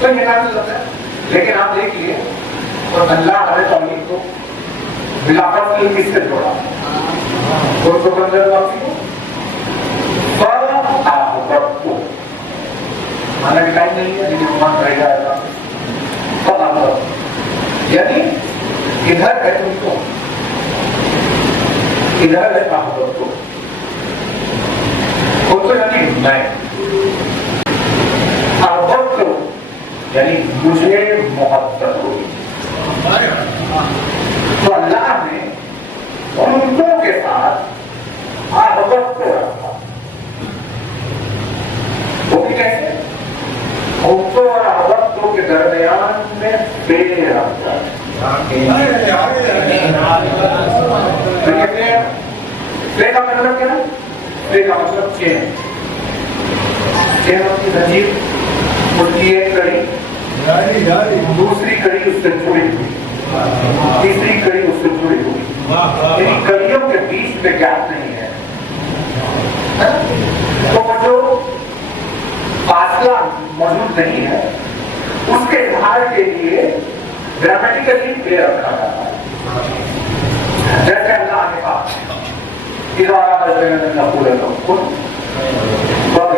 تو یہ لفظ ہے. لیکن آپ دیکھیے اللہ ہمیں توحید کو بلاوت کی کس سے جوڑا ان کو بندر واپسی کو مانا کہ ٹائم نہیں ہے لیکن مان رہ جائے گا. یعنی ادھر ہے تم کو ادھر ہے محبت کو خود کو یعنی میں محبت کو یعنی مجھے محبت ہوئی. تو اللہ نے ان دو کے ساتھ محبت کو رکھا. وہ بھی کیسے ان دو اور محبت کے درمیان میں بے رکھا. بے کا مطلب کیا؟ بے کا مطلب چین. چین کی زنجیر اس کی ایک کڑی دوسری کڑی اس سے جڑی ہوئی تیسری کڑی اس سے جڑی ہوئی. یعنی کڑیوں کے بیچ میں گیپ نہیں ہے. تو وہ جو فاصلہ موجود نہیں ہے اس کے اظہار کے لیے گرامیٹیکلی بے رکھا جاتا ہے. جیسے اللہ نے کہا ادارہ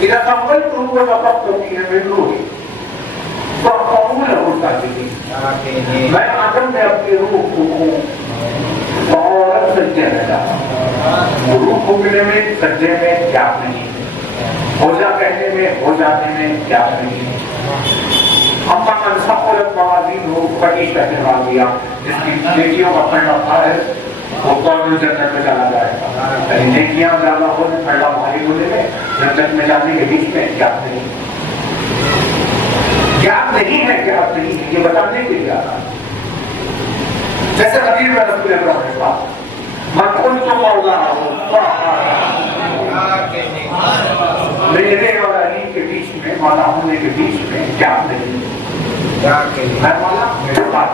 إذا قبلت ونفقت فيه من روحي فقبول الساجدين، میں عدم میں اپنی روح کو فوراً سجدے میں جاتا ہوں۔ روح پھونکنے میں سجدے میں کیا نہیں، ہو جا کہنے میں ہو جانے میں کیا نہیں۔ اما من ثقلت موازینہ فقیش کہنے والا دیا جس کی نیکیوں کا پڑھنا ہے وہ قوم جنت میں چلا جائے گا، نیکیاں زیادہ ہونے پڑھنا بھاری ہونے میں جنت میں جانے کے بیچ میں کیا نہیں، کیا نہیں ہے، کیا نہیں ہے، یہ بتانے کے لیے آتا ہے۔ جیسے حدیث میں رسول اکرم کے پاس من کنت مولاہ میرے اور علی کے بیچ میں، مولا ہونے کے بیچ میں کیا نہیں، میں مولا میرے پاس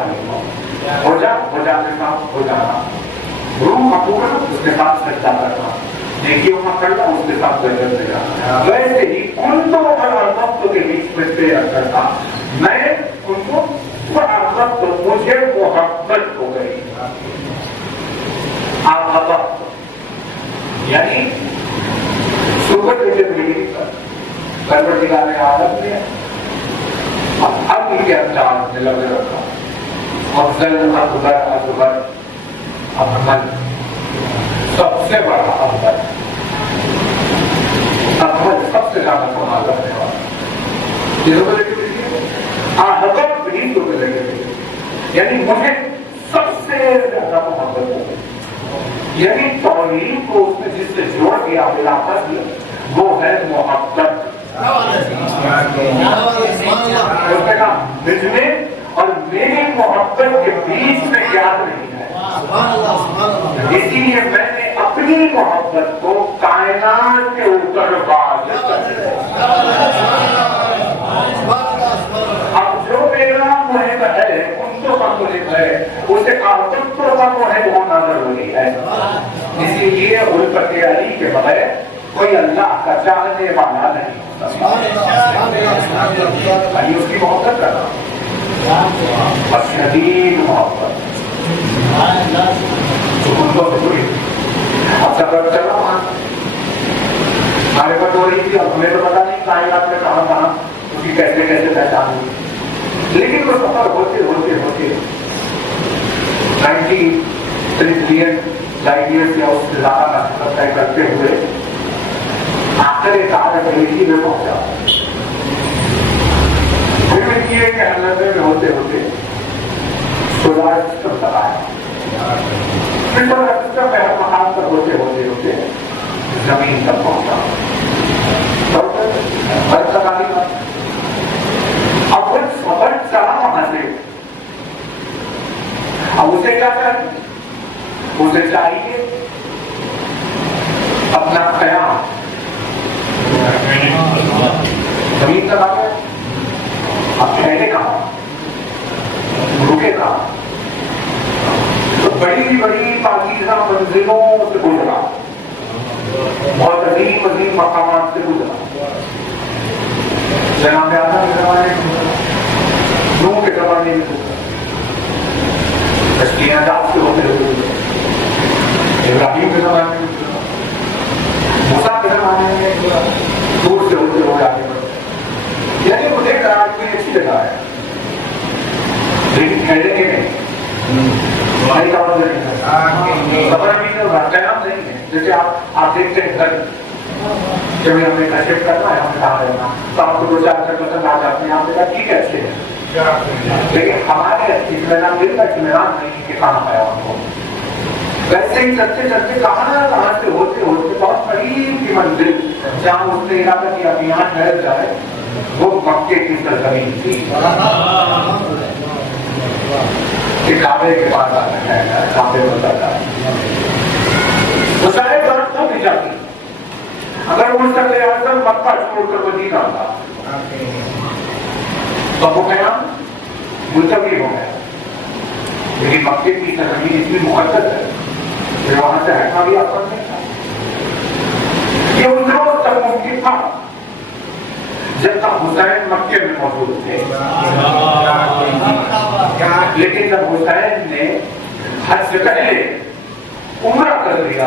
ہو جا، ہو جانے کا ہو جانا، روح قبول اس کے ساتھ سجدہ کرنا، نیکیوں کا کرنا اس کے ساتھ جنت میں جانا۔ ویسے ہی کنتو اور وقت کے بیچ میں پیار کرتا، میں ان کو وقت مجھے محبت ہو گئی، آپ یعنی صحبت مجھے ملی پروردگار عالم نے اب کے انداز میں لگ رکھا، افضل اکبر اکبر افضل، سب سے بڑا افضل افضل، سب سے زیادہ کمال کرنے والا، یہ لوگ لے کے آہدت بھی تو لے کے، یعنی مجھے سب سے زیادہ محبت ہو، یعنی توحید کو اس نے جس سے جوڑ دیا علاقہ دیا وہ ہے محبت۔ اس نے کہا مجھے اور میری محبت کے بیچ میں کیا نہیں ہے، اسی لیے میں نے اپنی محبت کو کائنات کے اوپر باز کر دیا۔ اب جو میرا محب ہے ان کو کا محب ہے، اسے آدم کو کا محب ہونا ضروری ہے۔ اسی لیے الفت علی کے بغیر کوئی اللہ کا چاہنے والا نہیں ہوتا۔ علی اس کی محبت کرنا بس شدید محبت سکونوں سے جڑی۔ اب سفر چلا ہمارے پاس ہو رہی تھی، اب ہمیں تو پتا نہیں کائنات میں کہاں کہاں اس کی کیسے کیسے پہچان ہوئی، لیکن وہ سفر ہوتے ہوتے ہوتے 93 بلین لائٹ ایئرز یا اس سے زیادہ کا سفر طے کرتے ہوئے آخر کار گلیشی میں پہنچا۔ پھر یہ کہ اندر میں ہوتے ہوتے سولار سسٹم تک آیا، پھر سولار سسٹم میں ہر مقام پر ہوتے ہوتے ہوتے زمین تک پہنچا، برف تک آئی بات۔ اب وہ سفر چلا وہاں سے، اب اسے کیا کریں، اسے چاہیے اپنا قیام زمین تک آ گیا، اب ٹھہرے کہاں، رکے کہاں، تو بڑی بڑی پاکیزہ منزلوں سے گزرا، بہت عظیم عظیم مقامات سے گزرا، جناب آدم کے زمانے میں گزرا، نوح کے زمانے میں گزرا، تشکیل انداز سے ہوتے ہوئے گزرا، ابراہیم کے زمانے میں گزرا، موسیٰ کے زمانے میں گزرا، دور سے ہوتے ہوئے آگے بڑھا۔ یعنی وہ دیکھ رہا کہ اچھی جگہ ہے لیکن ٹھہرے کے نہیں، ہماری توجہ نہیں ہے، خبر ابھی نہیں ہوگا، قیام نہیں ہے۔ جیسے آپ دیکھتے ہیں گھر جب ہمیں گھر شفٹ کرنا ہے، ہمیں کہاں رہنا، تو آپ کو دو چار گھر پسند آ جاتے ہیں، آپ نے کہا ٹھیک ہے اچھے ہیں، لیکن ہمارے اطمینان دل کا اطمینان نہیں کہ کہاں پایا ہم کو۔ ویسے ہی چلتے چلتے کہاں سے ہوتے ہوتے بہت قریب کی منزل جہاں اس نے ارادہ کیا کہ یہاں ٹھہر جائے، وہ مکے کی سرزمین تھی کہ کعبے کے پاس آتا ہے، کعبے بتاتا ہے، وہ سارے بات کو بھی جاتی۔ اگر مستقل اعظم مکہ چھوڑ کر مدینہ آتا تو وہ قیام ملتوی ہو گیا، لیکن مکے کی سرزمین اتنی مقدس ہے کہ وہاں سے ہٹنا بھی آسان نہیں تھا۔ یہ ان روز تک ممکن تھا، جب تک حسین مکے میں موجود تھے، لیکن جب حسین نے حج سے پہلے عمرہ کر لیا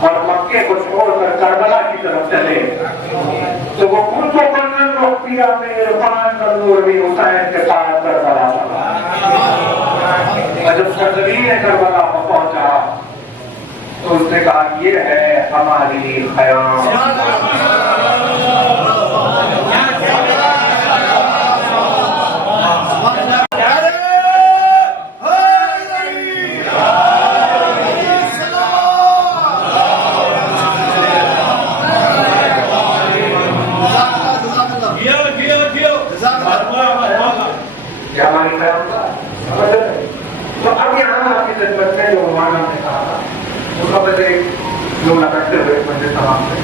اور مکے کو چھوڑ کر کربلا کی طرف چلے تو وہ خود کو منزل روکیا میں عرفان کا نور بھی حسین کے ساتھ کربلا چلا، اور جب سرزمین کربلا کو پہنچا تو اس نے کہا یہ ہے ہماری خیام۔ ہماری خیام کا تو اب یہاں آپ کی خدمت میں جو مولانا نے کہا تھا اس کا بس ایک جملہ کرتے ہوئے مجھے تمام سے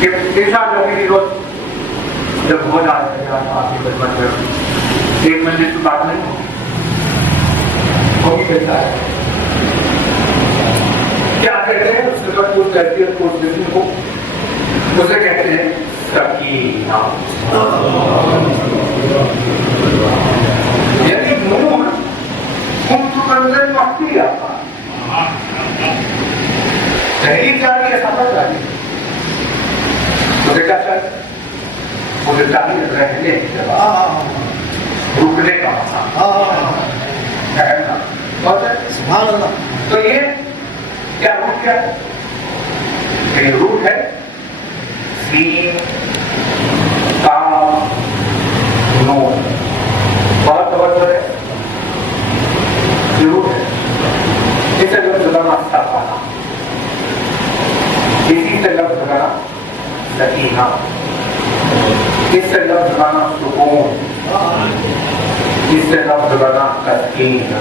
کہ انشاء اللہ میری روز جب ہو جائے گا آپ کی خدمت میں ایک منزل کی بات نہیں ہوگی کہتا ہے کیا کہتے ہیں اس خدمت کو کیفیت کو اس جسم کو اسے کہتے ہیں سکینہ، یعنی نور منزل وقتی آتا تحریر جاری ہے، سفر جاری ہے، مجھے کیا چاہیے؟ مجھے چاہیے رہنے کی جگہ، رکنے کا مقام، ٹھہرنا، سبحان اللہ۔ تو یہ کیا روٹ کیا ہے؟ یہ روٹ ہے سین کا نور، بہت توجہ ہے، ضرور ہے، اسے لفظ بنا سکانا، اسی سے لفظ بنا سکینہ، اس سے لفظ بنا سکون، اس سے لفظ بنا تسکین،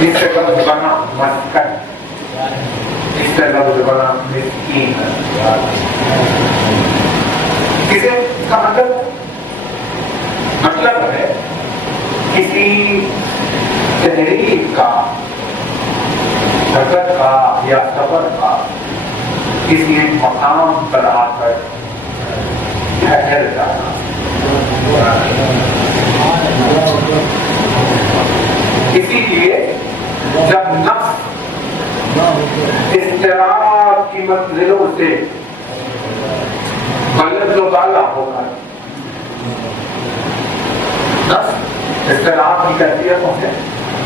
اس سے لفظ بنا مسکن، اس سے لفظ بنا مسکین۔ کسے اس کا مطلب ہے کسی تحریک کا، حرکت کا یا سفر کا کسی ایک مقام پر آ کر ٹھہر جانا۔ اسی لیے جب نفس اضطراب کی منزلوں سے بلند و بالا ہو کر، نفس اضطراب کی کیفیتوں سے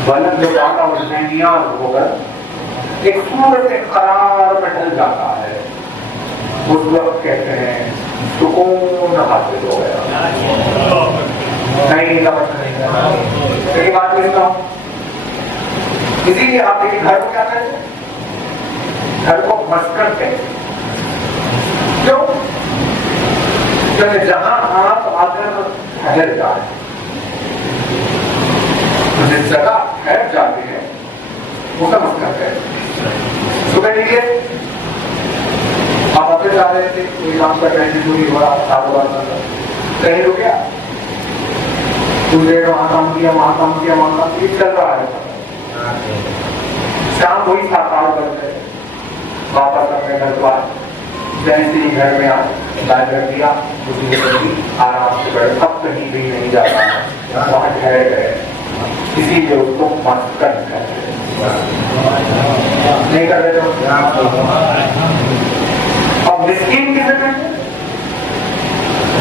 بلند و بالا اور ذہنیات ہو کر ایک صورت قرار میں ڈھل جاتا ہے، اس وقت کہتے ہیں سکون حاصل ہو گیا، نہیں لفظ نہیں ہے۔ ایک بات کہتا ہوں، اسی لیے آپ ایک گھر کو کیا کہتے ہیں؟ گھر کو مسکن کہتے ہیں۔ کیوں؟ کیونکہ جہاں آپ آ کر ٹھہر جائیں، جس جگہ ٹھہر جاتے ہیں وہ سب مسکن کہتے ہیں۔ صبح لیجیے آپ اپنے جا رہے تھے، کوئی کام کر رہے ہیں، چوری ہو رہا، کاروبار کر رہا، کہیں رکیا، کچھ دیر وہاں کام کیا، وہاں کام کیا، وہاں کام کیا، چل رہا ہے۔ شام وہی تھا، کار کرتے واپس اپنے گھر کو آئے، جیسے ہی گھر میں آئے گائے رکھ دیا، اسی آرام سے بیٹھے، اب کہیں بھی نہیں جاتا، وہاں ٹھہر گئے، اسی لیے اس کو مسکن کہتے ہیں۔ نہیں کر رہے تو اب مسکین کسے کہتے ہیں؟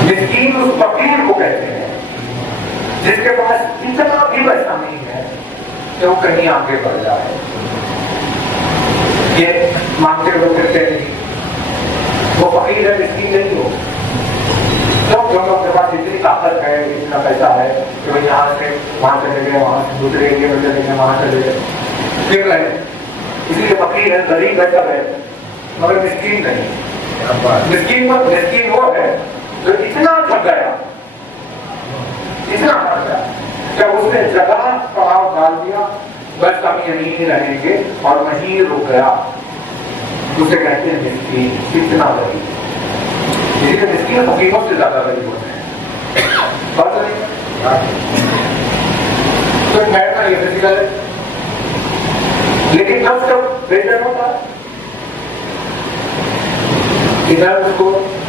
مسکین اس فقیر کو کہتے ہیں جس کے پاس اتنا بھی پیسہ نہیں ہے کہ وہ کہیں آگے بڑھ جائے، یہ مانگتے ہوئے پھرتے نہیں، وہ فقیر ہے، مسکین نہیں ہو۔ لوگوں کے پاس اتنی طاقت ہے، اتنا پیسہ ہے کہ وہ یہاں سے وہاں چلے گئے، وہاں سے دوسرے ایریا میں چلے گئے، وہاں چلے گئے، پھر رہے، اسی لیے فقیر ہے، غریب ہے، سب ہے، مگر مسکین نہیں۔ مسکین وہ ہے جو اتنا تھک گیا، اتنا تھک گیا کہ اس نے جگہ پڑاؤ ڈال دیا، بس ہم یہیں رہیں گے اور وہیں رک گیا، اسے کہتے ہیں مسکین۔ کتنا غریب، اسی لیے مسکین حقیقت سے زیادہ غریب ہوتے ہیں، بات نہیں تو ٹھہرنا یہ فزیکل ہے، لیکن نفس جب بے چین ہوتا ہے، ادھر اس کو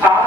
7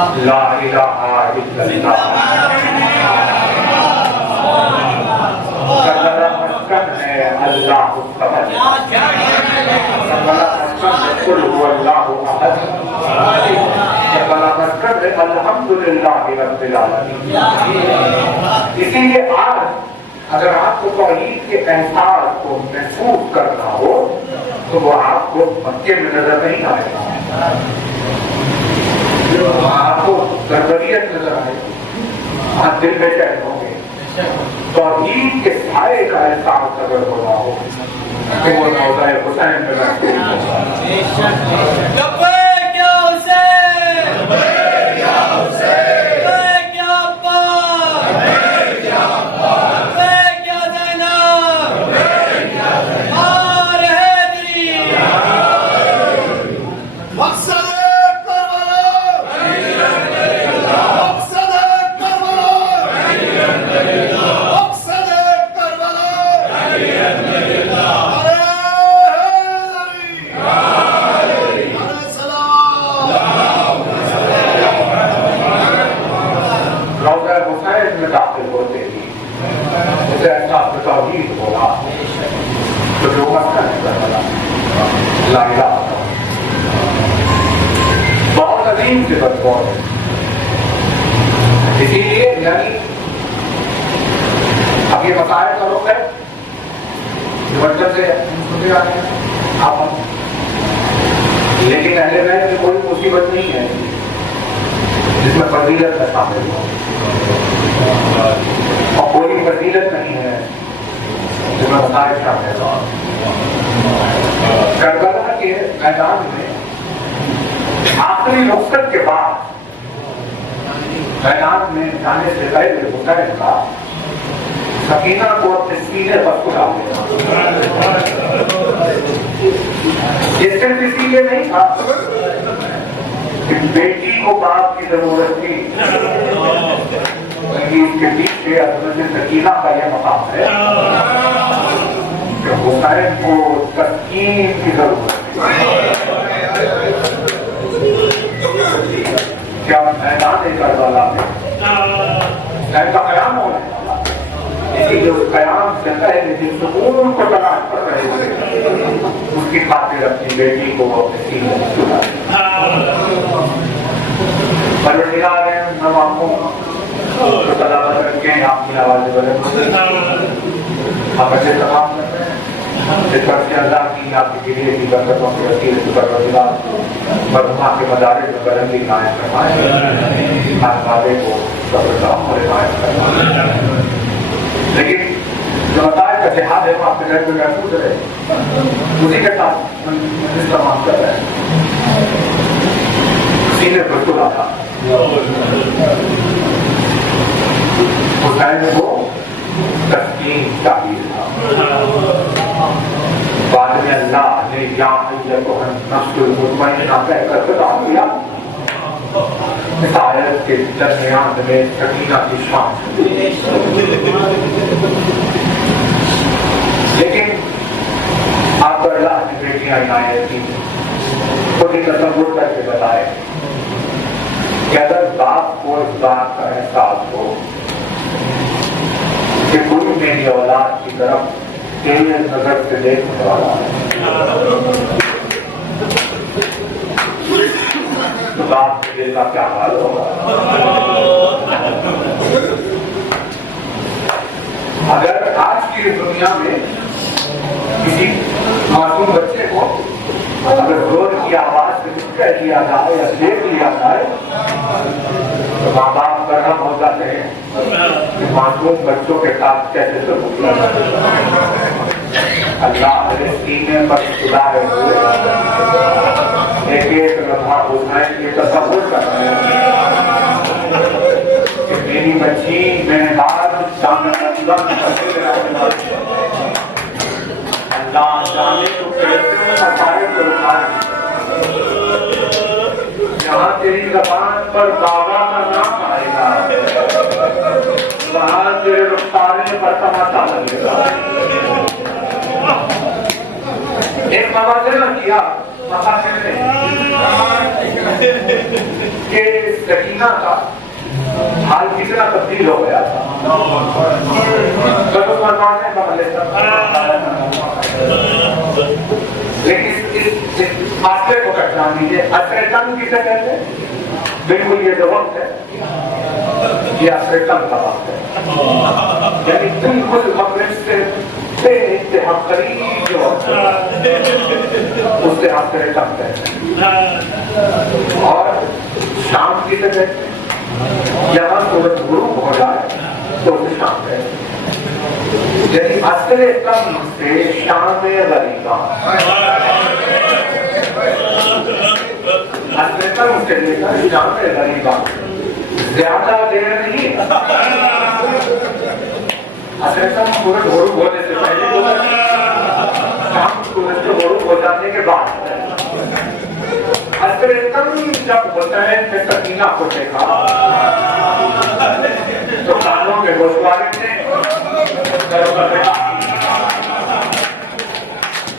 لا الہ الا اللہ کربلا مسکن ہے اللہ الصمد کربلا مسکن ہے قل هو اللہ احد کربلا مسکن ہے الحمدللہ رب العالمین. اسی لیے آج اگر آپ کو توحید کے احساس کو محسوس کرنا ہو تو وہ آپ کو مکے میں نظر نہیں آئے گا, آپ کو گڑبڑیت نظر آئے گی, آپ دل میں چین ہوں گے. توحید کے سائے کا احساس اگر ہو رہا ہو کہ وہ روضہ حسین میں رکھتے بہت عظیم صفت بہت ہے. اسی لیے یعنی اب یہ مسائل کا رخ ہے جو بچوں سے سنتے آتے ہیں آپ ہم, لیکن اہل بیت میں کوئی مصیبت نہیں ہے جس میں فضیلت کا شامل ہو, اور کوئی فضیلت نہیں ہے جس میں مسائل شامل ہو. کربلا کے میدان میں آخری رخصت کے بعد میدان میں جانے سے پہلے حسین کا سکینہ کو اپنے سینے پر اٹھا لیا. یہ صرف اسی لیے نہیں تھا کہ بیٹی کو باپ کی ضرورت تھی, اس کے پیچھے حضرت سکینہ کا یہ مقام ہے کہ حسین کو تسکین کی ضرورت تھی. کیا میدان کربلا میں حسین کا قیام ہونے والا, اسی لیے اس قیام سے پہلے جن سکون کو تلاش کر رہے تھے اس کی خاطر اپنی بیٹی کو اپنے سینے میں چلا پروردگار ہیں ہم آپ کو تو سلامت رکھیں, آپ کی آواز بلند ہم ایسے تمام کرتے ہیں اس پر سے اللہ کی آپ کی گریے کی برکتوں کی وسیلے سے پروردگار مرحومہ کے مدارج میں بلندی قائم فرمائے, ہر وعدے کو صبر اور حمایت فرمائے. لیکن جو مسائل کا جہاد ہے وہ آپ کے گھر میں محفوظ رہے, اسی کے ساتھ استعمال کر رہے ہیں. سینے پر تلا تھا حسین کو تسکین چاہیے تھا. بعد میں اللہ نے یا ایتھا النفس المطمئنہ کہہ کر خطاب کیا. اس آیت کے درمیان میں سکینہ کی شان, لیکن آپ پر اللہ کی بیٹیاں عنایت کی خود ہی تصور کر کے بتائے کہ اگر باپ کو اس بات کا احساس ہو کہ کوئی میری اولاد کی طرف تیز نظر سے دیکھنے والا ہے تو باپ کے دل کا کیا حال ہوگا. اگر آج کی دنیا میں کسی معصوم بچے کو اگر زور کی آواز سے کچھ کہہ دیا جائے یا دیکھ لیا جائے تو ماں باپ کرنا ہو جاتے ہیں کہ معصوم بچوں کے ساتھ کیسے سلوک کیا جائے. اللہ نے سینے پر سلائے ہوئے ایک ایک لمحہ حسین یہ تصور کر رہے ہیں کہ میری بچی میں بعد سامنے اللہ جانے تو کیسے مسائل کو اٹھائے. جہاں تیری زبان پر بابا کا نام آئے گا وہاں تیرے رخسارے پر تماشا لگے گا. ایک مواضع نہ کیا مقاصد نے کہ سکینہ کا حال کتنا تبدیل ہو گیا تھا. لیکن اس فاصلے کو پہچان لیجیے. اثر تنگ کسے کہتے ہیں؟ بالکل یہ جو وقت ہے یہ اثر تنگ کا وقت ہے. یعنی بالکل مغرب سے بے انتہا قریب جو وقت ہے اس سے اثر تنگ کہتے ہیں. اور شام کسے کہتے ہیں؟ یہاں سورج غروب ہو جائے تو اسے شام کہتے ہیں. یعنی اثر کم سے شام غریبا. اثر کم سے لے کر شام غریبا زیادہ دیر نہیں. اثر کم سورج غروب ہونے سے پہلے ہوتا ہے, شام سورج کے غروب ہو جانے کے بعد. اثر کم جب ہوتا ہے میں سکینہ کو دیکھا تو کانوں میں گوشوارے تھے,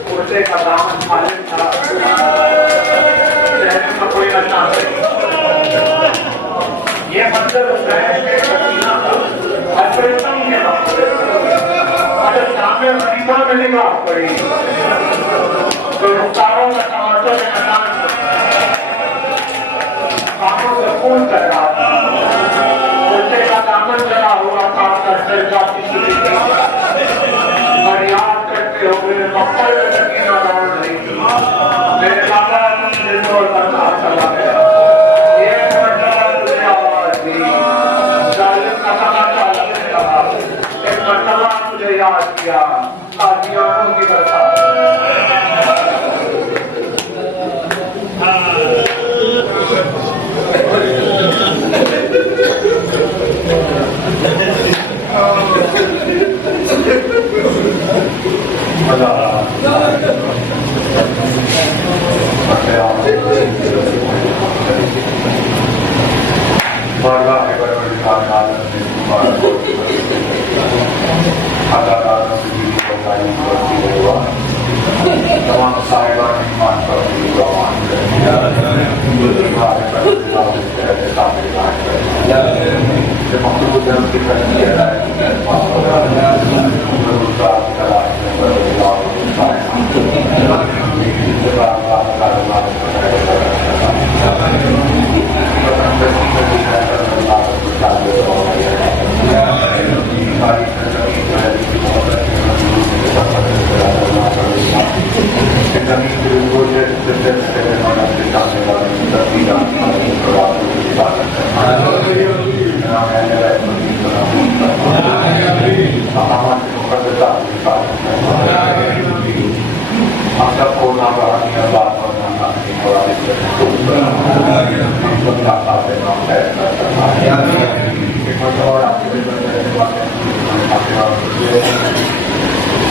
کرتے کا دامن خالد تھا, چہرے میں کوئی نشان نہیں. یہ منظر ہوتا ہے کہ سکینہ اثر کم کے وقت اگر شام غریبہ میں نگاہ پڑی تو رخساروں کا ٹماٹر میں نشان کانوں سے خون کر رہا تھا, کرتے کا دامن چلا ہوا تھا, سر کا پچھلی اور یاد کرتے ہوئے مقبل میں سکینہ داؤں نہیں تھی. میرے بابا مجھے دور کرنا چلا گیا. ایک مرتبہ تجھے آواز دی, ظالم کا تماشا لگنے لگا. ایک مرتبہ تجھے یاد کیا, قادیانوں کی برسات. تمام صاحبان ایمان پر مخلوق جنم کی فرمی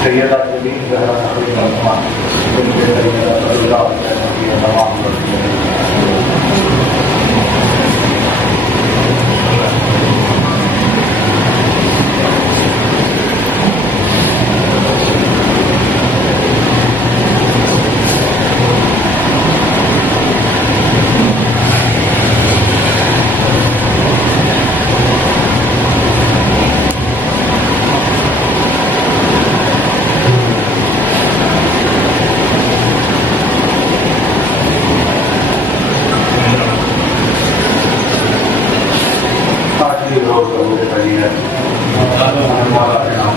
سیدہ جبین زہرا نبی رحمان سیدہ صلی اللہ علیہ وسلم مولا کے نام